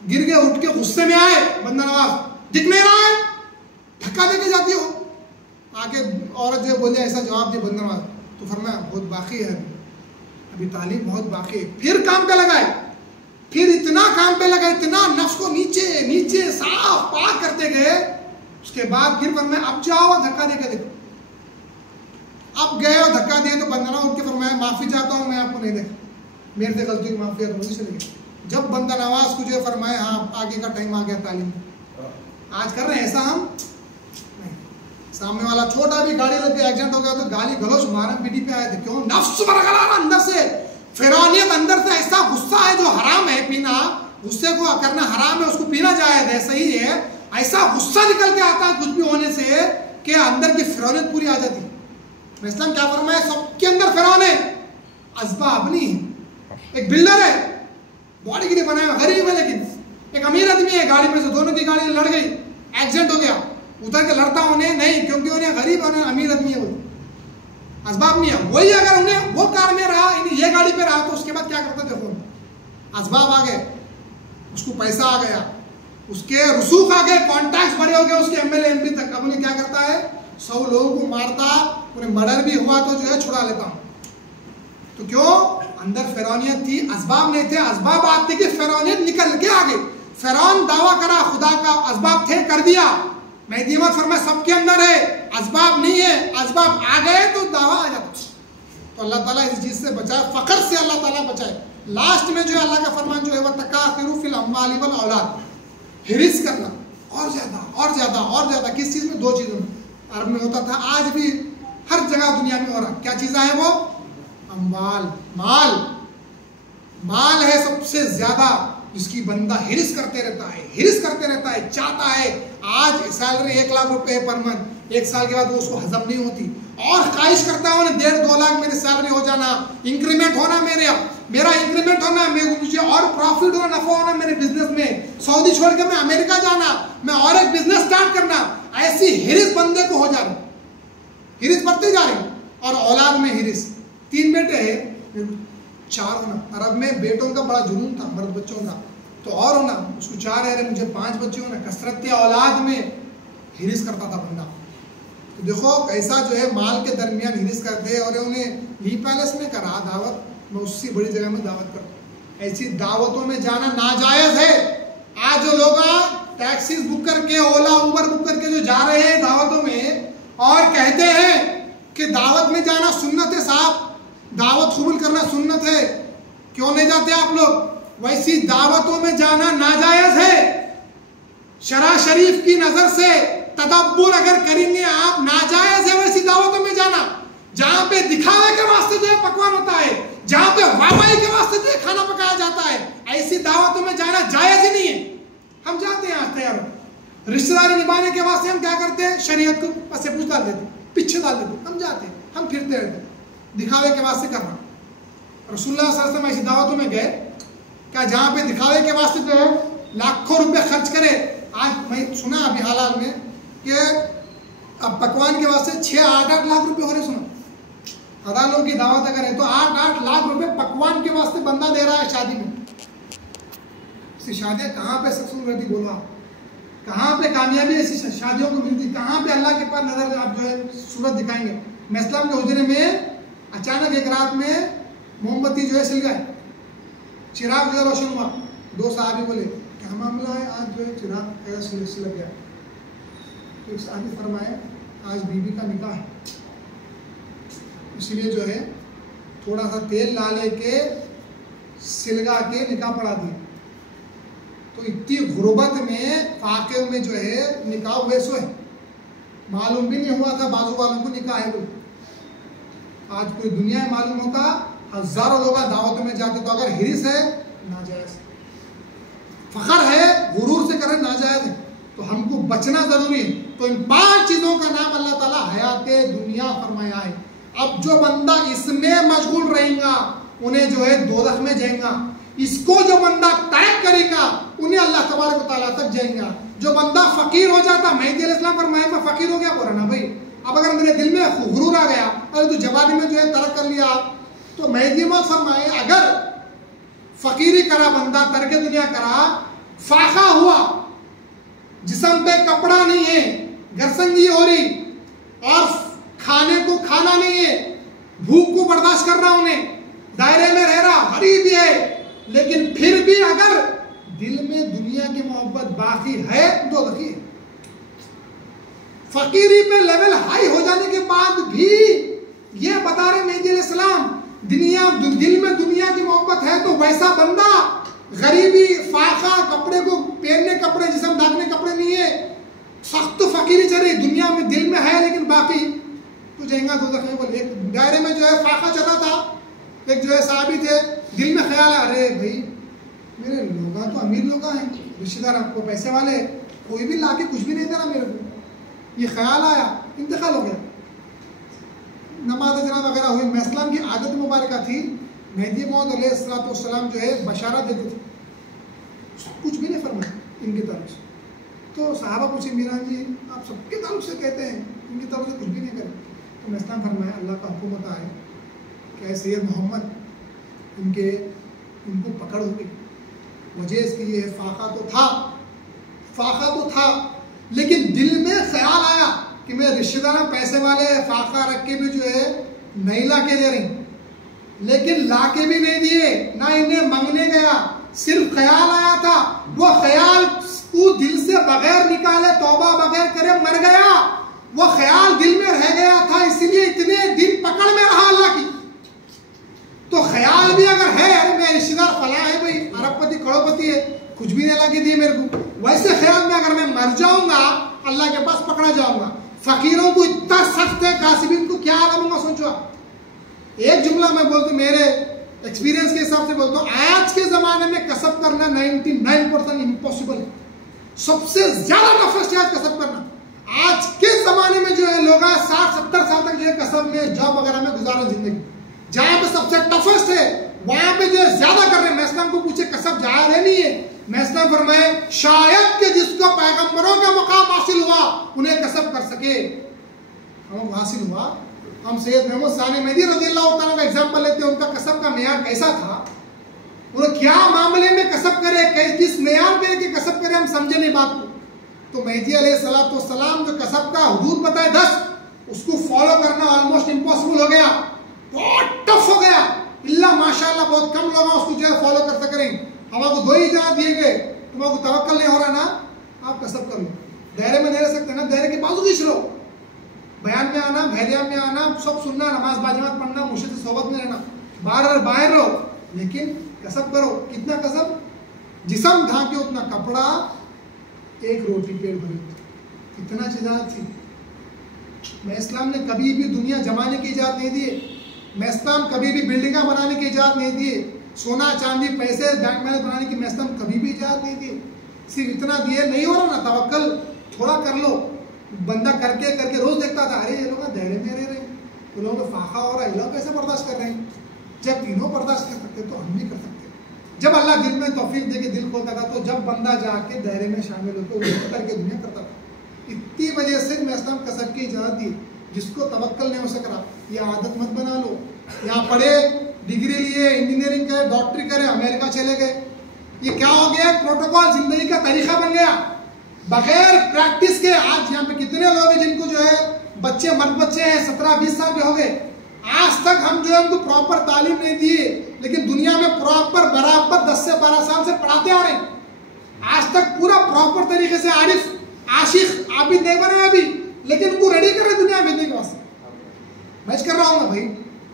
गिर गए, उठ के गुस्से में आए, बंदा नवाज दिख नहीं रहा है, धक्का दे के जाती हो। आके औरत जो बोले ऐसा जवाब दिया बंदा नवाज, तो फरमाया बहुत बाकी है, अभी तालीम बहुत बाकी है। फिर काम पे लगाए, फिर इतना काम पे लगा, इतना नफ्स को नीचे नीचे साफ पाक करते गए, उसके बाद फिर फरमाया अब जाओ धक्का दे के देखो। अब गए और धक्का दिए तो बंदा नवाज उठ के फरमाया माफी चाहता हूँ, मैं आपको नहीं देखा, मेरे से गलती की माफी है, तो मुझे चले गए। जब बंदा नवाज को जो फरमाया हाँ आगे का टाइम आ गया तालीम, आज कर रहे हैं ऐसा हम नहीं। सामने वाला छोटा भी गाड़ी लग गया, एक्सीडेंट हो गया तो गाली गलौज मारम पीटी पे आए थे, क्यों? नफ्स बरगला अंदर से, फिरौनियत अंदर से, ऐसा गुस्सा है जो हराम है पीना, गुस्से को करना हराम है, उसको पीना जायज़ है, सही है। ऐसा गुस्सा निकल के आता है कुछ भी होने से कि अंदर की फिरौनियत पूरी आ जाती है। इस्लाम क्या फरमाया, सबके अंदर फिरौन है, असबाब नहीं है। एक बिल्डर है, बॉडी के लिए बनाया गरीब है, लेकिन एक अमीर आदमी है, गाड़ी में से दोनों की गाड़ी लड़ गई, एक्सीडेंट हो गया, उधर के लड़ता उन्हें नहीं, क्योंकि उन्हें गरीब और अमीर आदमी है, वो असबाब नहीं है। वही अगर उन्हें वो कार में रहा, ये गाड़ी पे रहा, तो उसके बाद क्या करते थे, असबाब आ गए, उसको पैसा आ गया, उसके रसूख आ गए, कॉन्टैक्ट बड़े हो गए उसके एमएलए एमपी तक। अब उन्हें क्या करता है, 100 लोगों को मारता, उन्हें मर्डर भी हुआ तो जो है छुड़ा लेता हूं। तो क्यों? अंदर फिरौनियत थी, असबाब नहीं थे। असबाब आते कि फिरौनियत निकल के आ गई। फिरौन दावा करा खुदा का, असबाब थे, कर दिया। मेहदी अहमद फरमाया सबके अंदर है, असबाब नहीं है, असबाब आ गए तो दावा आ जाता। तो अल्लाह ताला इस चीज से बचाए, फखर से अल्लाह ताला बचाए। लास्ट में जो है अल्लाह का फरमान जो है वह तकासुरु फिल अम्वाली वल औलाद, हिरिस करना और ज्यादा और ज्यादा और ज्यादा। किस चीज में? 2 चीजों में। अरब में होता था, आज भी हर जगह दुनिया में हो रहा। क्या चीज़ है वो? अम्वाल, माल। माल है सबसे ज्यादा जिसकी बंदा हिरिस करते रहता है, हिरिस करते रहता है, चाहता है। आज सैलरी 1 लाख रुपए पर मंथ, 1 साल के बाद वो उसको हजम नहीं होती, और ख्वाहिश करता है उन्हें 1.5-2 लाख मेरी सैलरी हो जाना, इंक्रीमेंट होना, मेरा इंक्रीमेंट होना, मुझे और प्रॉफिट होना, नफा होना मेरे बिजनेस में, सऊदी छोड़ के मैं अमेरिका जाना, मैं और एक बिजनेस स्टार्ट करना। ऐसी हिरिस बंदे को हो जा रही, हिरिस बढ़ती जा रही। और औलाद में हिरिस, 3 बेटे हैं, 4 होना। अरब में बेटों का बड़ा जुनून था, मर्द बच्चों का, तो और होना, उसको 4 है, मुझे 5 बच्चे होना। कसरत के औलाद में हिरिस करता था बंदा। तो देखो कैसा जो है माल के दरमियान हिरिस करते हैं। और उन्हें ली पैलेस में करा दावत, मैं उससे बड़ी जगह में दावत करता हूँ। ऐसी दावतों में जाना नाजायज है। आज जो लोग टैक्सी बुक करके, ओला उबर बुक करके जो जा रहे हैं दावतों में, और कहते हैं कि दावत में जाना सुन्नत है, साहब दावत कबूल करना सुन्नत है, क्यों नहीं जाते आप लोग? वैसी दावतों में जाना नाजायज है। शरा शरीफ की नजर से तदब्बुर अगर करेंगे आप, नाजायज है वैसी दावतों में जाना, जहां पे दिखावे के वास्ते जो है पकवान होता है, जहां पे वाहवाही के वास्ते जो है खाना पकाया जाता है, ऐसी दावतों में जाना जायज ही नहीं है। हम जाते हैं आज तैयार, रिश्तेदारी निभाने के वास्ते हम क्या करते हैं, शरीयत को पसे पूछ डाल देते, पीछे डाल देते, हम जाते हैं, हम फिरते रहते, दिखावे के वास्ते करना। रसूलुल्लाह सल्लल्लाहु अलैहि वसल्लम ऐसी दावतों में गए क्या जहाँ पे दिखावे के वास्ते जो है लाखों रुपए खर्च करे। आज मैं सुना अभी हाल में कि अब पकवान के वास्ते 6-8 लाख रुपए हो रहे। सुना आधा लोगों की दावत अगर है तो 8-8 लाख रुपए पकवान के वास्ते बंदा दे रहा है शादी में। शादियाँ कहाँ पे सक्सेसफुल रहती, बोलो आप? कहाँ पे कामयाबी ऐसी शादियों को मिलती? कहाँ पे अल्लाह के पास नजर आप जो है सूरत दिखाएंगे? मैं इस्लाम के हुजरे में अचानक एक रात में मोमबत्ती जो है सिल गए, चिराग जो है रोशन हुआ। 2 साहबी बोले क्या मामला है, आज जो है चिराग ऐसा लग गया। तो एक साहबी फरमाए आज बीबी का निकाह है, इसलिए जो है थोड़ा सा तेल ला लेके सिलगा के निकाह पढ़ा दिया। तो इतनी गुर्बत में फाके में जो है निकाह हुए सो है, मालूम भी नहीं हुआ था बाजू वालों को निकाह है बोल। आज पूरी दुनिया में मालूम होता, हजारों लोग दावतों में जाते। तो अगर हिरिस है नाजायज, फखर है गुरूर से करें नाजायज है, तो हमको बचना जरूरी है। तो इन 5 चीजों का नाम अल्लाह ताला हयाते दुनिया फरमाया है। अब जो बंदा इसमें मशगूल रहेगा उन्हें जो है दोज़ख में जाएगा, इसको जो बंदा तर्क करेगा उन्हें अल्लाह तबारक व तआला तक जाएगा। जो बंदा फकीर हो जाता, मेहदी अलैहिस्सलाम फरमाया मैं फकीर हो गया, बोला ना भाई अब अगर मेरे दिल में गुरूर आ गया और तो जवानी में जो है तर्क कर लिया, तो मेहदी मौत फरमाए अगर फकीरी करा बंदा, तर्क दुनिया करा, फाका हुआ, जिस्म पे कपड़ा नहीं है, गरसंगी हो रही और खाने को खाना नहीं है, भूख को बर्दाश्त कर रहा, उन्हें दायरे में रह रहा, गरीब है, लेकिन फिर भी अगर दिल में दुनिया की मोहब्बत बाकी है तो देखिए फकीरी पे लेवल हाई हो जाने के बाद भी ये बता रहे मेहदी अलैहिस्सलाम दिल में दुनिया की मोहब्बत है, तो वैसा बंदा गरीबी, फाका, कपड़े को पहनने कपड़े, जिस्म ढकने कपड़े नहीं है, सख्त फकीरी चल रही, दुनिया में दिल में है लेकिन बाकी तो जाएगा तो देखें। बोले एक दायरे में जो है फाका चला था, एक जो है साहबी थे, दिल में ख्याल है अरे भाई मेरे लोग तो अमीर लोग हैं, रिश्तेदार आपको पैसे वाले, कोई भी लाके कुछ भी नहीं देना मेरे को, ये ख्याल आया, इंतकाल हो गया। नमाज जनाब वगैरह हुई। इस्लाम की आदत मुबारक थी, मेहदी मौद अलैहिस्सलाम जो है बशारत देते थे, कुछ भी नहीं फरमाया इनकी तरफ से। तो सहाबा पूछे मीरान जी आप सबके तरफ से कहते हैं, इनकी तरफ से कुछ भी नहीं करें। तो इस्लाम फरमाया अल्लाह का हुक्म है क्या सैयद मोहम्मद इनको पकड़ हो गई, वजह इसकी ये फाका तो था, लेकिन दिल में ख्याल आया कि मेरे रिश्तेदार पैसे वाले फाका रख के भी जो है नहीं ला के दे रही, लेकिन ला के भी नहीं दिए, ना इन्हें मांगने गया, सिर्फ ख्याल आया था। वो ख्याल को दिल से बगैर निकाले, तौबा बगैर करे मर गया, वो ख्याल दिल में रह गया था, इसलिए इतने दिन पकड़ में रहा अल्लाह की। तो ख्याल भी अगर है अरे मेरा रिश्तेदार फला है भाई, अरबपति करोड़पति है, कुछ भी नहीं ला के दिए मेरे को, वैसे ख्याल में अगर मैं मर जाऊंगा अल्लाह के पास पकड़ा जाऊंगा। फकीरों को इतना सख्त है, कासिबीन को क्या आलमूंगा सोचो। एक जुमला मैं बोलता हूँ, मेरे एक्सपीरियंस के हिसाब से बोलता हूँ, आज के जमाने में कसब करना 99% इम्पॉसिबल है, सबसे ज्यादा टफेस्ट है आज कसब करना। आज के जमाने में जो है लोग 60-70 साल तक जो है कसब में, जॉब वगैरह में गुजारा जिंदगी, जहां पे सबसे टफेस्ट है वहां पे जो है ज्यादा कर रहे हैं। मैं इस्लाम को पूछे कसब जायज है नहीं है, मैं इस्लाम फरमाए शायद कि जिसको पैगंबरों का मकाम हासिल हुआ उन्हें कसब कर सके, हमको हासिल हुआ। हम सैयद मोहम्मद सानी मेहदी रज़ियल्लाहु ताला का एग्जांपल लेते हैं, उनका कसब का मेयार कैसा था, वो क्या मामले में कसब करे, किस मेयार पे कि कसब करे, हम समझे नहीं बात को। तो मेहदी अलैहिस्सलाम जो कसब का हुदूद बताए 10, उसको फॉलो करना ऑलमोस्ट इम्पॉसिबल हो गया, बहुत टफ हो गया। इल्ला माशाअल्लाह बहुत कम लोग उसको जो है फॉलो कर सक रहे। हमको 2 ही इजाजत दिए गए, तुमको तवक्कल नहीं हो रहा ना, आप कसब कर लो, दायरे में नहीं रह सकते ना, दायरे के बाजू खींच लो, बयान में आना, भैरिया में आना, सब सुनना, नमाज बाजमात पढ़ना, मुर्शिद से सोबत में रहना, बाहर रहो, लेकिन कसब करो। कितना कसब, जिस्म ढांके उतना कपड़ा, एक रोटी पेट भरी, इतना चीज़ थी। मैं इस्लाम ने कभी भी दुनिया जमाने की इजाज़त नहीं दी, मैं इस्लाम कभी भी बिल्डिंगा बनाने की इजाज़त नहीं दी, सोना चांदी पैसे बैंक बैलेंस बनाने की मैं इस्लाम कभी भी इजाज़त नहीं दी। सिर्फ इतना दिए, नहीं हो रहा ना तवक्कल थोड़ा कर लो। बंदा करके रोज देखता था, अरे ये लोग दायरे में रह रहे हैं, तो लोगों को फाका हो रहा है, लोग कैसे बर्दाश्त कर रहे हैं। जब तीनों बर्दाश्त कर सकते तो हम भी कर सकते। जब अल्लाह दिल में तौफीक दे के दिल खोलता था, तो जब बंदा जाके दायरे में शामिल होकर करके दुनिया करता था। इतनी वजह से मैं इस्लाम कसब की इजाज़त दी। जिसको तवक्कल नहीं हो सक रहा, ये आदत मत बना लो। यहाँ पढ़े, डिग्री लिए, इंजीनियरिंग करे, डॉक्टरी करे, अमेरिका चले गए, ये क्या हो गया, प्रोटोकॉल जिंदगी का तरीका बन गया बगैर प्रैक्टिस के। आज यहाँ पे कितने लोग हैं जिनको जो है बच्चे मर्द बच्चे हैं 17-20 साल के हो गए, आज तक हम जो है उनको प्रॉपर तालीम नहीं दिए, लेकिन दुनिया में प्रॉपर बराबर 10 से 12 साल से पढ़ाते आ रहे हैं। आज तक पूरा प्रॉपर तरीके से आरिफ आशिक आबिद नहीं बने अभी, लेकिन उनको रेडी कर रहे दुनिया भेजने के वास्ते। मैच कर रहा हूँ मैं भाई,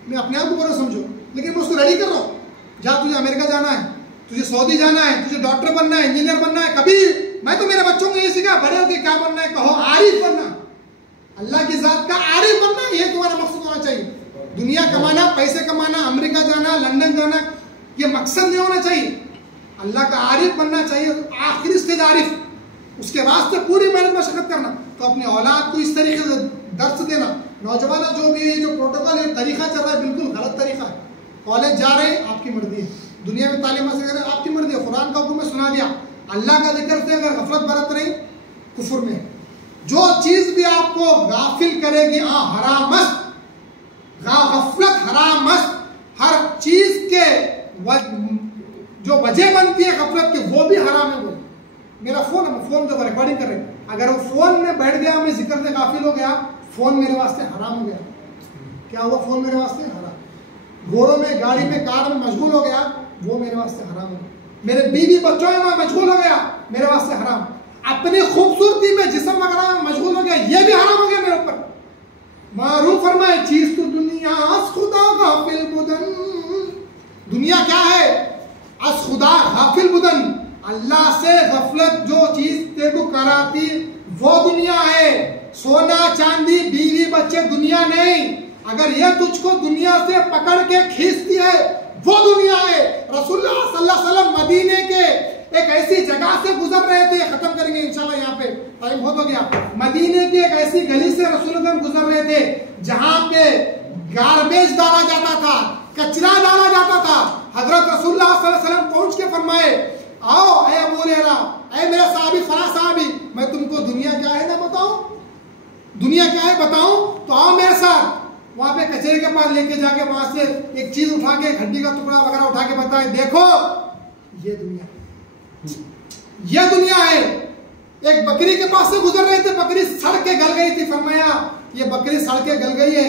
मैं अपने आप को बुरा समझो, लेकिन मैं उसको रेडी कर रहा हूँ। जहाँ तुझे अमेरिका जाना है, तुझे सऊदी जाना है, तुझे डॉक्टर बनना है, इंजीनियर बनना है, कभी मैं तो मेरे बच्चों को ये सिखा, बड़े होकर क्या बनना है, कहो आरिफ बनना, अल्लाह की जात का आरिफ बनना, ये तुम्हारा मकसद होना चाहिए। दुनिया कमाना, पैसे कमाना, अमेरिका जाना, लंदन जाना, ये मकसद नहीं होना चाहिए। अल्लाह का आरिफ बनना चाहिए, आखिरी स्टेज आरिफ, उसके वास्ते पूरी मेहनत मशक्कत करना। तो अपने औलाद को इस तरीके से दर्स देना। नौजवान जो भी है, जो प्रोटोकॉल है, तरीका चल रहा है, बिल्कुल गलत तरीका है। कॉलेज जा रहे हैं, आपकी मर्जी है, दुनिया में तालीम हासिल करें, आपकी मर्जी है। कुरान का हुक्म सुना दिया, अल्लाह का जिक्र से अगर गफलत बरत रही, कुफर में। जो चीज भी आपको गाफिल करेगी, हरामस्त, गफलत हरामस्त, हर चीज के जो वजह बनती है गफलत की, वो भी हराम है। वो मेरा फोन है, फोन देखो रिकॉर्डिंग कर रहे हैं, अगर वो फोन में बैठ गया, मैं जिक्र से गाफिल हो गया, फोन मेरे वास्ते हराम हो गया। क्या हुआ? फोन मेरे वास्ते हराम। घोड़ों में, गाड़ी में, कार में मशगूल हो गया, वो मेरे वास्ते हराम हो गया। मेरे बीवी बच्चों में मशगूल हो गया, मेरे वास्ते हराम। अपनी खूबसूरती में, जिस्म वगैरह में मशगूल हो गया, ये भी हराम हो गया मेरे ऊपर। मारूफ फरमाए, चीज तो दुनिया खुदा गाफिल बुदन, दुनिया क्या है? अस खुदा गाफिल बुदन, अल्लाह से गफलत जो चीज तेरे को कराती, वो दुनिया है। सोना चांदी बीवी बच्चे दुनिया नहीं। अगर ये तुझको दुनिया से पकड़ के खींचती है, वो दुनिया है। रसूलुल्लाह सल्लल्लाहु अलैहि वसल्लम मदीने के एक ऐसी जगह से गुजर रहे थे, खत्म करेंगे इंशाल्लाह, यहाँ पे टाइम बहुत हो गया। मदीने की एक ऐसी गली से रसूलुल्लाह गुजर रहे थे, जहां पे गार्बेज डाला जाता था, कचरा डाला जाता था। हजरत रसूलुल्लाह सल्लल्लाहु अलैहि वसल्लम पहुंच के फरमाए, आओ ऐ अबू हुरैरा, ऐ मेरा साहबी फला साहबी, मैं तुमको दुनिया क्या है ना बताऊं, दुनिया क्या है बताऊं, तो आओ मेरे साथ। वहां पे कचरे के पास लेके जाके वहां से एक चीज उठा के, हड्डी का टुकड़ा वगैरह उठा के बताए, देखो ये दुनिया, ये दुनिया है। एक बकरी के पास से गुजर रहे थे, बकरी सड़ के गल गई थी। फरमाया ये बकरी सड़ के गल गई है,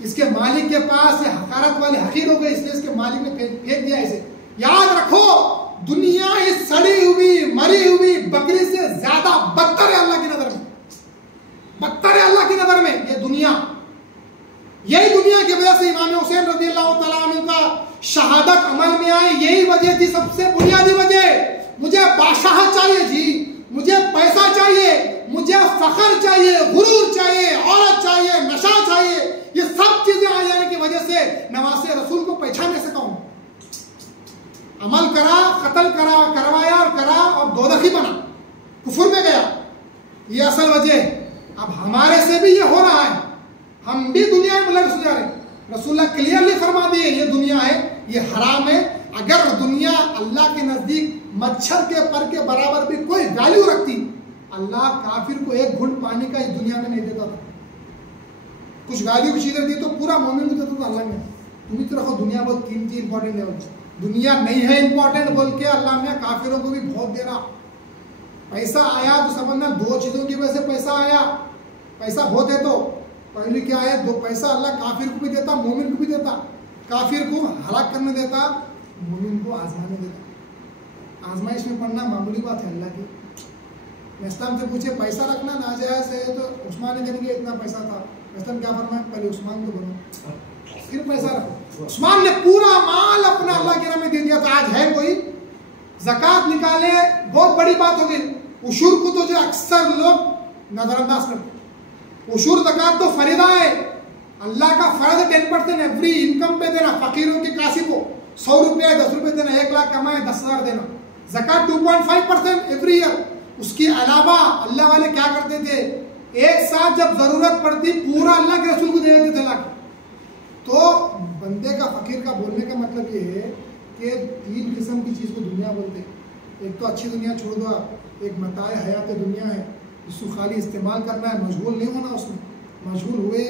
इसके मालिक के पास ये हकारत वाली हकीर हो गई, इसलिए इसके मालिक ने फेंक दिया इसे। याद रखो, दुनिया इस सड़ी हुई मरी हुई बकरी से ज्यादा बदतर है अल्लाह की नजर में, बदतर है अल्लाह की नजर में ये दुनिया। यही दुनिया की वजह से इमाम हुसैन रज़ियल्लाहु तआला अन्हु का शहादत अमल में आई, यही वजह थी, सबसे बुनियादी वजह। मुझे बादशाह चाहिए जी, मुझे पैसा चाहिए, मुझे फखर चाहिए, गुरूर चाहिए, औरत चाहिए, नशा चाहिए, ये सब चीजें आ जाने की वजह से नवासे रसूल को पहचान नहीं सका हूं। अमल करा, कत्ल करा, करवाया और करा और दोदखी बना, कुफर में गया, ये असल वजह। अब हमारे से भी ये हो रहा है, हम भी दुनिया में लग जा रहे। रसूलुल्लाह क्लियरली फरमा दिए, ये दुनिया है, ये हराम है। अगर दुनिया अल्लाह के नजदीक मच्छर के पर के बराबर भी कोई वैल्यू रखती, अल्लाह काफिर को एक घुंट पानी का इस दुनिया में नहीं देता था। कुछ वैल्यू की चीजें दी तो पूरा मोमिन को देता था अल्लाह ने। तुम तो रखो दुनिया बहुत कीमती इंपॉर्टेंट लेवल, दुनिया नहीं है इंपॉर्टेंट बोल के अल्लाह ने काफिरों को भी बहुत दे रहा। पैसा आया तो समझना दो चीजों की वजह से पैसा आया, पैसा बहुत है तो पहले क्या है, दो पैसा अल्लाह काफिर को भी देता, मोमिन को भी देता। काफिर को हलाक करने देता, मोमिन को आजमाने देता। आजमाइश में पढ़ना मामूली बात है अल्लाह की। इस्लाम से पूछे पैसा रखना नाजायज है, तो उस्मान ने कहेंगे इतना पैसा था, इस्लाम क्या फरमाया, पहले उस्मान को बनो फिर पैसा रखो। उस्मान ने पूरा माल अपना अल्लाह के नाम में दे दिया था। आज है कोई ज़कात निकाले, बहुत बड़ी बात होगी। उशूर को तो जो अक्सर लोग नजरअंदाज करते, उशूर ज़कात तो फरीदा है, अल्लाह का फर्ज 10% एवरी इनकम पे देना। फकीरों की काशी को 100 रुपये 10 रुपये देना, 1 लाख कमाए 10,000 देना। ज़कात 2.5% एवरी ईयर। उसके अलावा अल्लाह वाले क्या करते थे, एक साथ जब जरूरत पड़ती पूरा अल्लाह के रसूल को दे देते थे लाख। तो बंदे का, फकीर का बोलने का मतलब ये है कि 3 किस्म की चीज़ को दुनिया बोलते हैं। एक तो अच्छी दुनिया छोड़ दो आप, एक मताए हयात दुनिया है, जिसको खाली इस्तेमाल करना है, मशगूल नहीं होना उसमें। मशगूल हुए,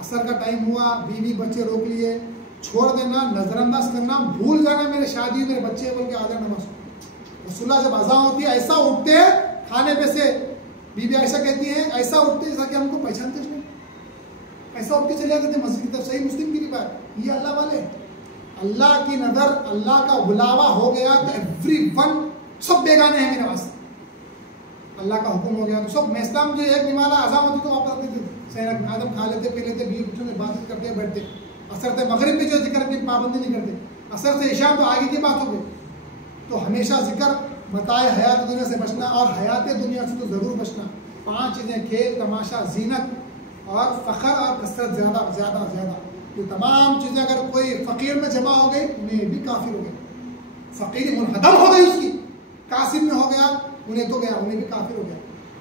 असर का टाइम हुआ, बीवी बच्चे रोक लिए, छोड़ देना, नज़रअंदाज करना, भूल जाना मेरे शादी मेरे बच्चे बोल के आ जाना नमाज। रसूलुल्लाह जब अज़ान होती है ऐसा उठते हैं खाने पे से, बीबी ऐसा कहती है ऐसा उठते जैसा कि हमको पहचानते नहीं, ऐसा उठ के चले जाते थे मस्जिद की तरफ। सही मुस्लिम की रिवायत, ये अल्लाह वाले, अल्लाह की नज़र, अल्लाह का बुलावा हो गया तो एवरीवन सब बेगाने हैं मेरे वास्ते। अल्लाह का हुक्म हो गया तो सब मैस्ताम जो एक निमाला अज़ान होती तो वापस आते थे सहर आदम खा लेते पी लेते बीवी बच्चों से बातचीत करते बैठते। असर से मगरिब में जो जिक्र की पाबंदी नहीं करते, असर से इशा तो आगे की बात हो गई। तो हमेशा जिक्र बताए हयात दुनिया से बचना और हयात दुनिया से तो ज़रूर बचना। 5 चीज़ें खेल तमाशा ज़ीनत और फ़ख्र और कसरत ज़्यादा ज़्यादा ज़्यादा, ये तमाम चीज़ें अगर कोई फ़कीर में जमा हो गई उन्हें भी काफिर हो गए, फ़कीर मुनहदम हो गई उसकी, कासिब में हो गया उन्हें तो गया, उन्हें भी काफिर हो गया।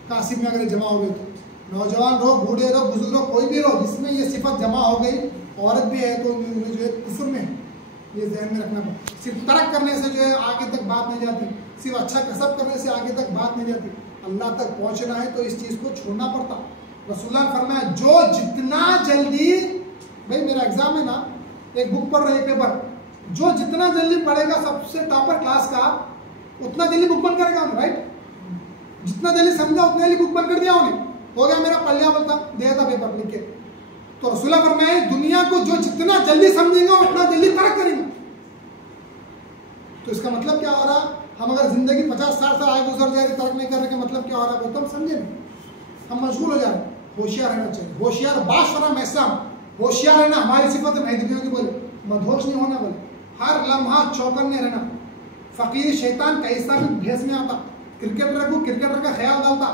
कासिब में अगर जमा हो गई तो नौजवान रहो बूढ़े रहो बुजुर्ग रहो कोई भी रहो जिसमें ये सिफत जमा हो गई, औरत भी है तो उन्हें जो है कुफर में है, ये जहन में रखना पड़ता। सिर्फ तर्क करने से जो है आगे तक बात नहीं जाती, सिर्फ अच्छा कसब करने से आगे तक बात नहीं जाती। अल्लाह तक पहुंचना है तो इस चीज़ को छोड़ना पड़ता। रसूलुल्लाह फरमाया जो जितना जल्दी, भाई मेरा एग्जाम है ना, एक बुक पढ़ रहे पेपर, जो जितना जल्दी पढ़ेगा सबसे टॉपर क्लास का उतना जल्दी बुक बंद करेगा, राइट? जितना जल्दी समझा उतना जल्दी बुक बंद कर दिया उन्हें, हो गया मेरा पढ़ बोलता दिया था पेपर लिख के। तो रसूलुल्लाह फरमाया दुनिया को जो जितना जल्दी समझेंगे उतना जल्दी तर्क करेंगे। तो इसका मतलब क्या हो रहा, हम अगर जिंदगी 50-60 साल आगे गुजर जाए तर्क नहीं करने का मतलब क्या हो रहा है, तो हम समझे नहीं, हम मशगूल हो जा रहे हैं। होशियार रहना चाहिए, होशियार बाश होना महसाम, होशियार रहना हमारी सिफत महदूदियों की बोले, मधोश नहीं होना बोले, हर लम्हा चौकन्ने रहना। फकीर शैतान कैसा भी भेस में आता, क्रिकेटर को क्रिकेटर का ख्याल डालता,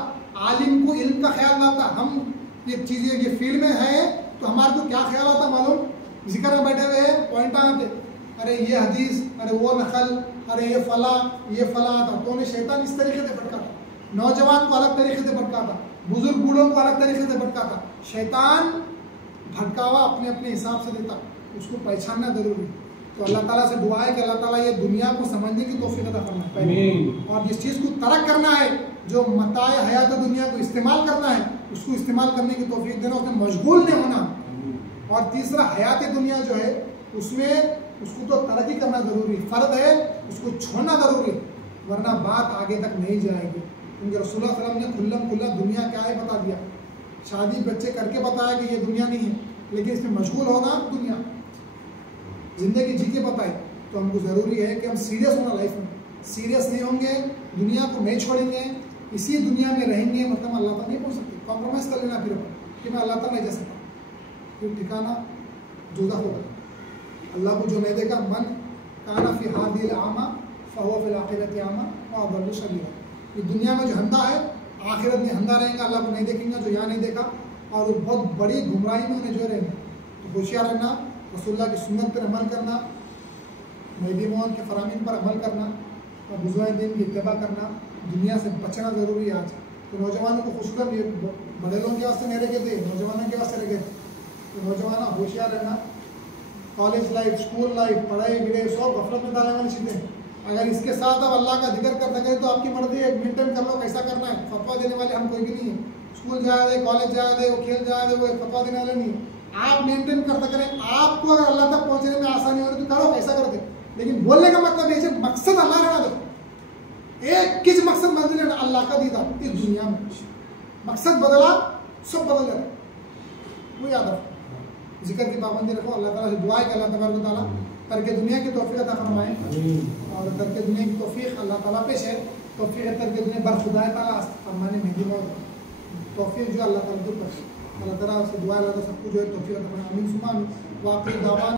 आलिम को इल्म का ख्याल डालता। हम ये चीज़ें ये फील्ड में है तो हमारे को क्या ख्याल आता मालूम, जिक्र में बैठे हुए हैं पॉइंट आते, अरे ये हदीस, अरे वो नकल, अरे ये फला आता। तो उन्हें शैतान इस तरीके से भटकाता, नौजवान को अलग तरीके से भटकाता, बुजुर्ग बूढ़ों को अलग तरीके से भटकाता। शैतान भटकावा अपने अपने हिसाब से देता, उसको पहचानना जरूरी। तो अल्लाह ताला से दुआ है कि अल्लाह ताला ये दुनिया को समझने की तौफीक अता फरमाए, और जिस चीज़ को तर्क करना है, जो मताए हयात दुनिया को इस्तेमाल करना है उसको इस्तेमाल करने की तौफीक देना, उसमें मशगूल नहीं होना। और तीसरा हयात दुनिया जो है उसमें उसको तो तरक्की करना जरूरी, फ़र्ज है उसको छोड़ना जरूरी, वरना बात आगे तक नहीं जाएगी। क्योंकि रसूलुल्लाह सल्लल्लाहु अलैहि वसल्लम खुल्ला दुनिया क्या है बता दिया, शादी बच्चे करके बताया कि ये दुनिया नहीं है, लेकिन इसमें मशगूल होना दुनिया जिंदगी जी के बताए। तो हमको ज़रूरी है कि हम सीरियस होना, लाइफ में सीरियस नहीं होंगे, दुनिया को नहीं छोड़ेंगे, इसी दुनिया में रहेंगे, मतलब अल्लाह तक नहीं पहुँच सकते। कॉम्प्रोमाइज़ कर लेना फिर कि मैं अल्लाह तक नहीं जा सकता, फिर ठिकाना दोज़ख होगा। अल्लाह को जो नहीं देखा, मन काना फी हादिल आमा फहुवा फिल आखिरति आमा व अदल्लु सबीला, ये दुनिया में जो अंधा है आखिरत में अंधा रहेगा, अल्लाह को नहीं देखेंगे जो यहाँ नहीं देखा, और बहुत बड़ी गुमराही में उन्हें जो रहेंगे। तो होशियार रहना, रसूलुल्लाह की सुन्नत पर अमल करना, मेहदी मौत के फरामीन पर अमल करना और बुज़ुर्ग दिन की इत्तिबा करना, दुनिया से बचना ज़रूरी है आज। तो नौजवानों को खुशखबर, ये बड़े लोगों के वास्ते नहीं रखे थे, नौजवानों के वास्ते रखे थे। तो नौजवान होशियार रहना, कॉलेज लाइफ, स्कूल लाइफ, पढ़ाई गिढ़ाई सब गफलत में डालने वाली चीज़ें। अगर इसके साथ अब अल्लाह का जिक्र कर सकें तो आपकी मर्जी है, मेंटेन कर लो कैसा करना है। फतवा देने वाले हम कोई भी नहीं है, स्कूल जाए दे, कॉलेज जाए दे, वो खेल जाए दे, वो फतवा देने वाले नहीं है। आप मेंटेन कर सक रहे हैं, आपको अगर अल्लाह तक पहुंचने में आसानी हो रही तो करो, कैसा करते। लेकिन बोलने का मतलब ये मकसद अल्लाह रहना दो, एक किस मकसद मंजिल है अल्लाह का दीदार। इस दुनिया में मकसद बदला सब बदल जाता, वो याद रखो। जिक्र की पाबंदी रखो, अल्लाह ताला से दुआ है कि अल्लाह तबारक व तआला करके दुनिया की तौफीक अता फरमाए, और करके दुनिया की तौफीक अल्लाह ताला पेश है। तौफीक करके दुनिया बरखुदा ताला फरमाने मेहदी मौत तौफीक जो अल्लाह ताला दूर कर, अल्लाह ताला से दुआ है, अल्लाह सबको जो है तौफीक अता फरमाए। आमीन सुमा आमीन। वाक़ई दावा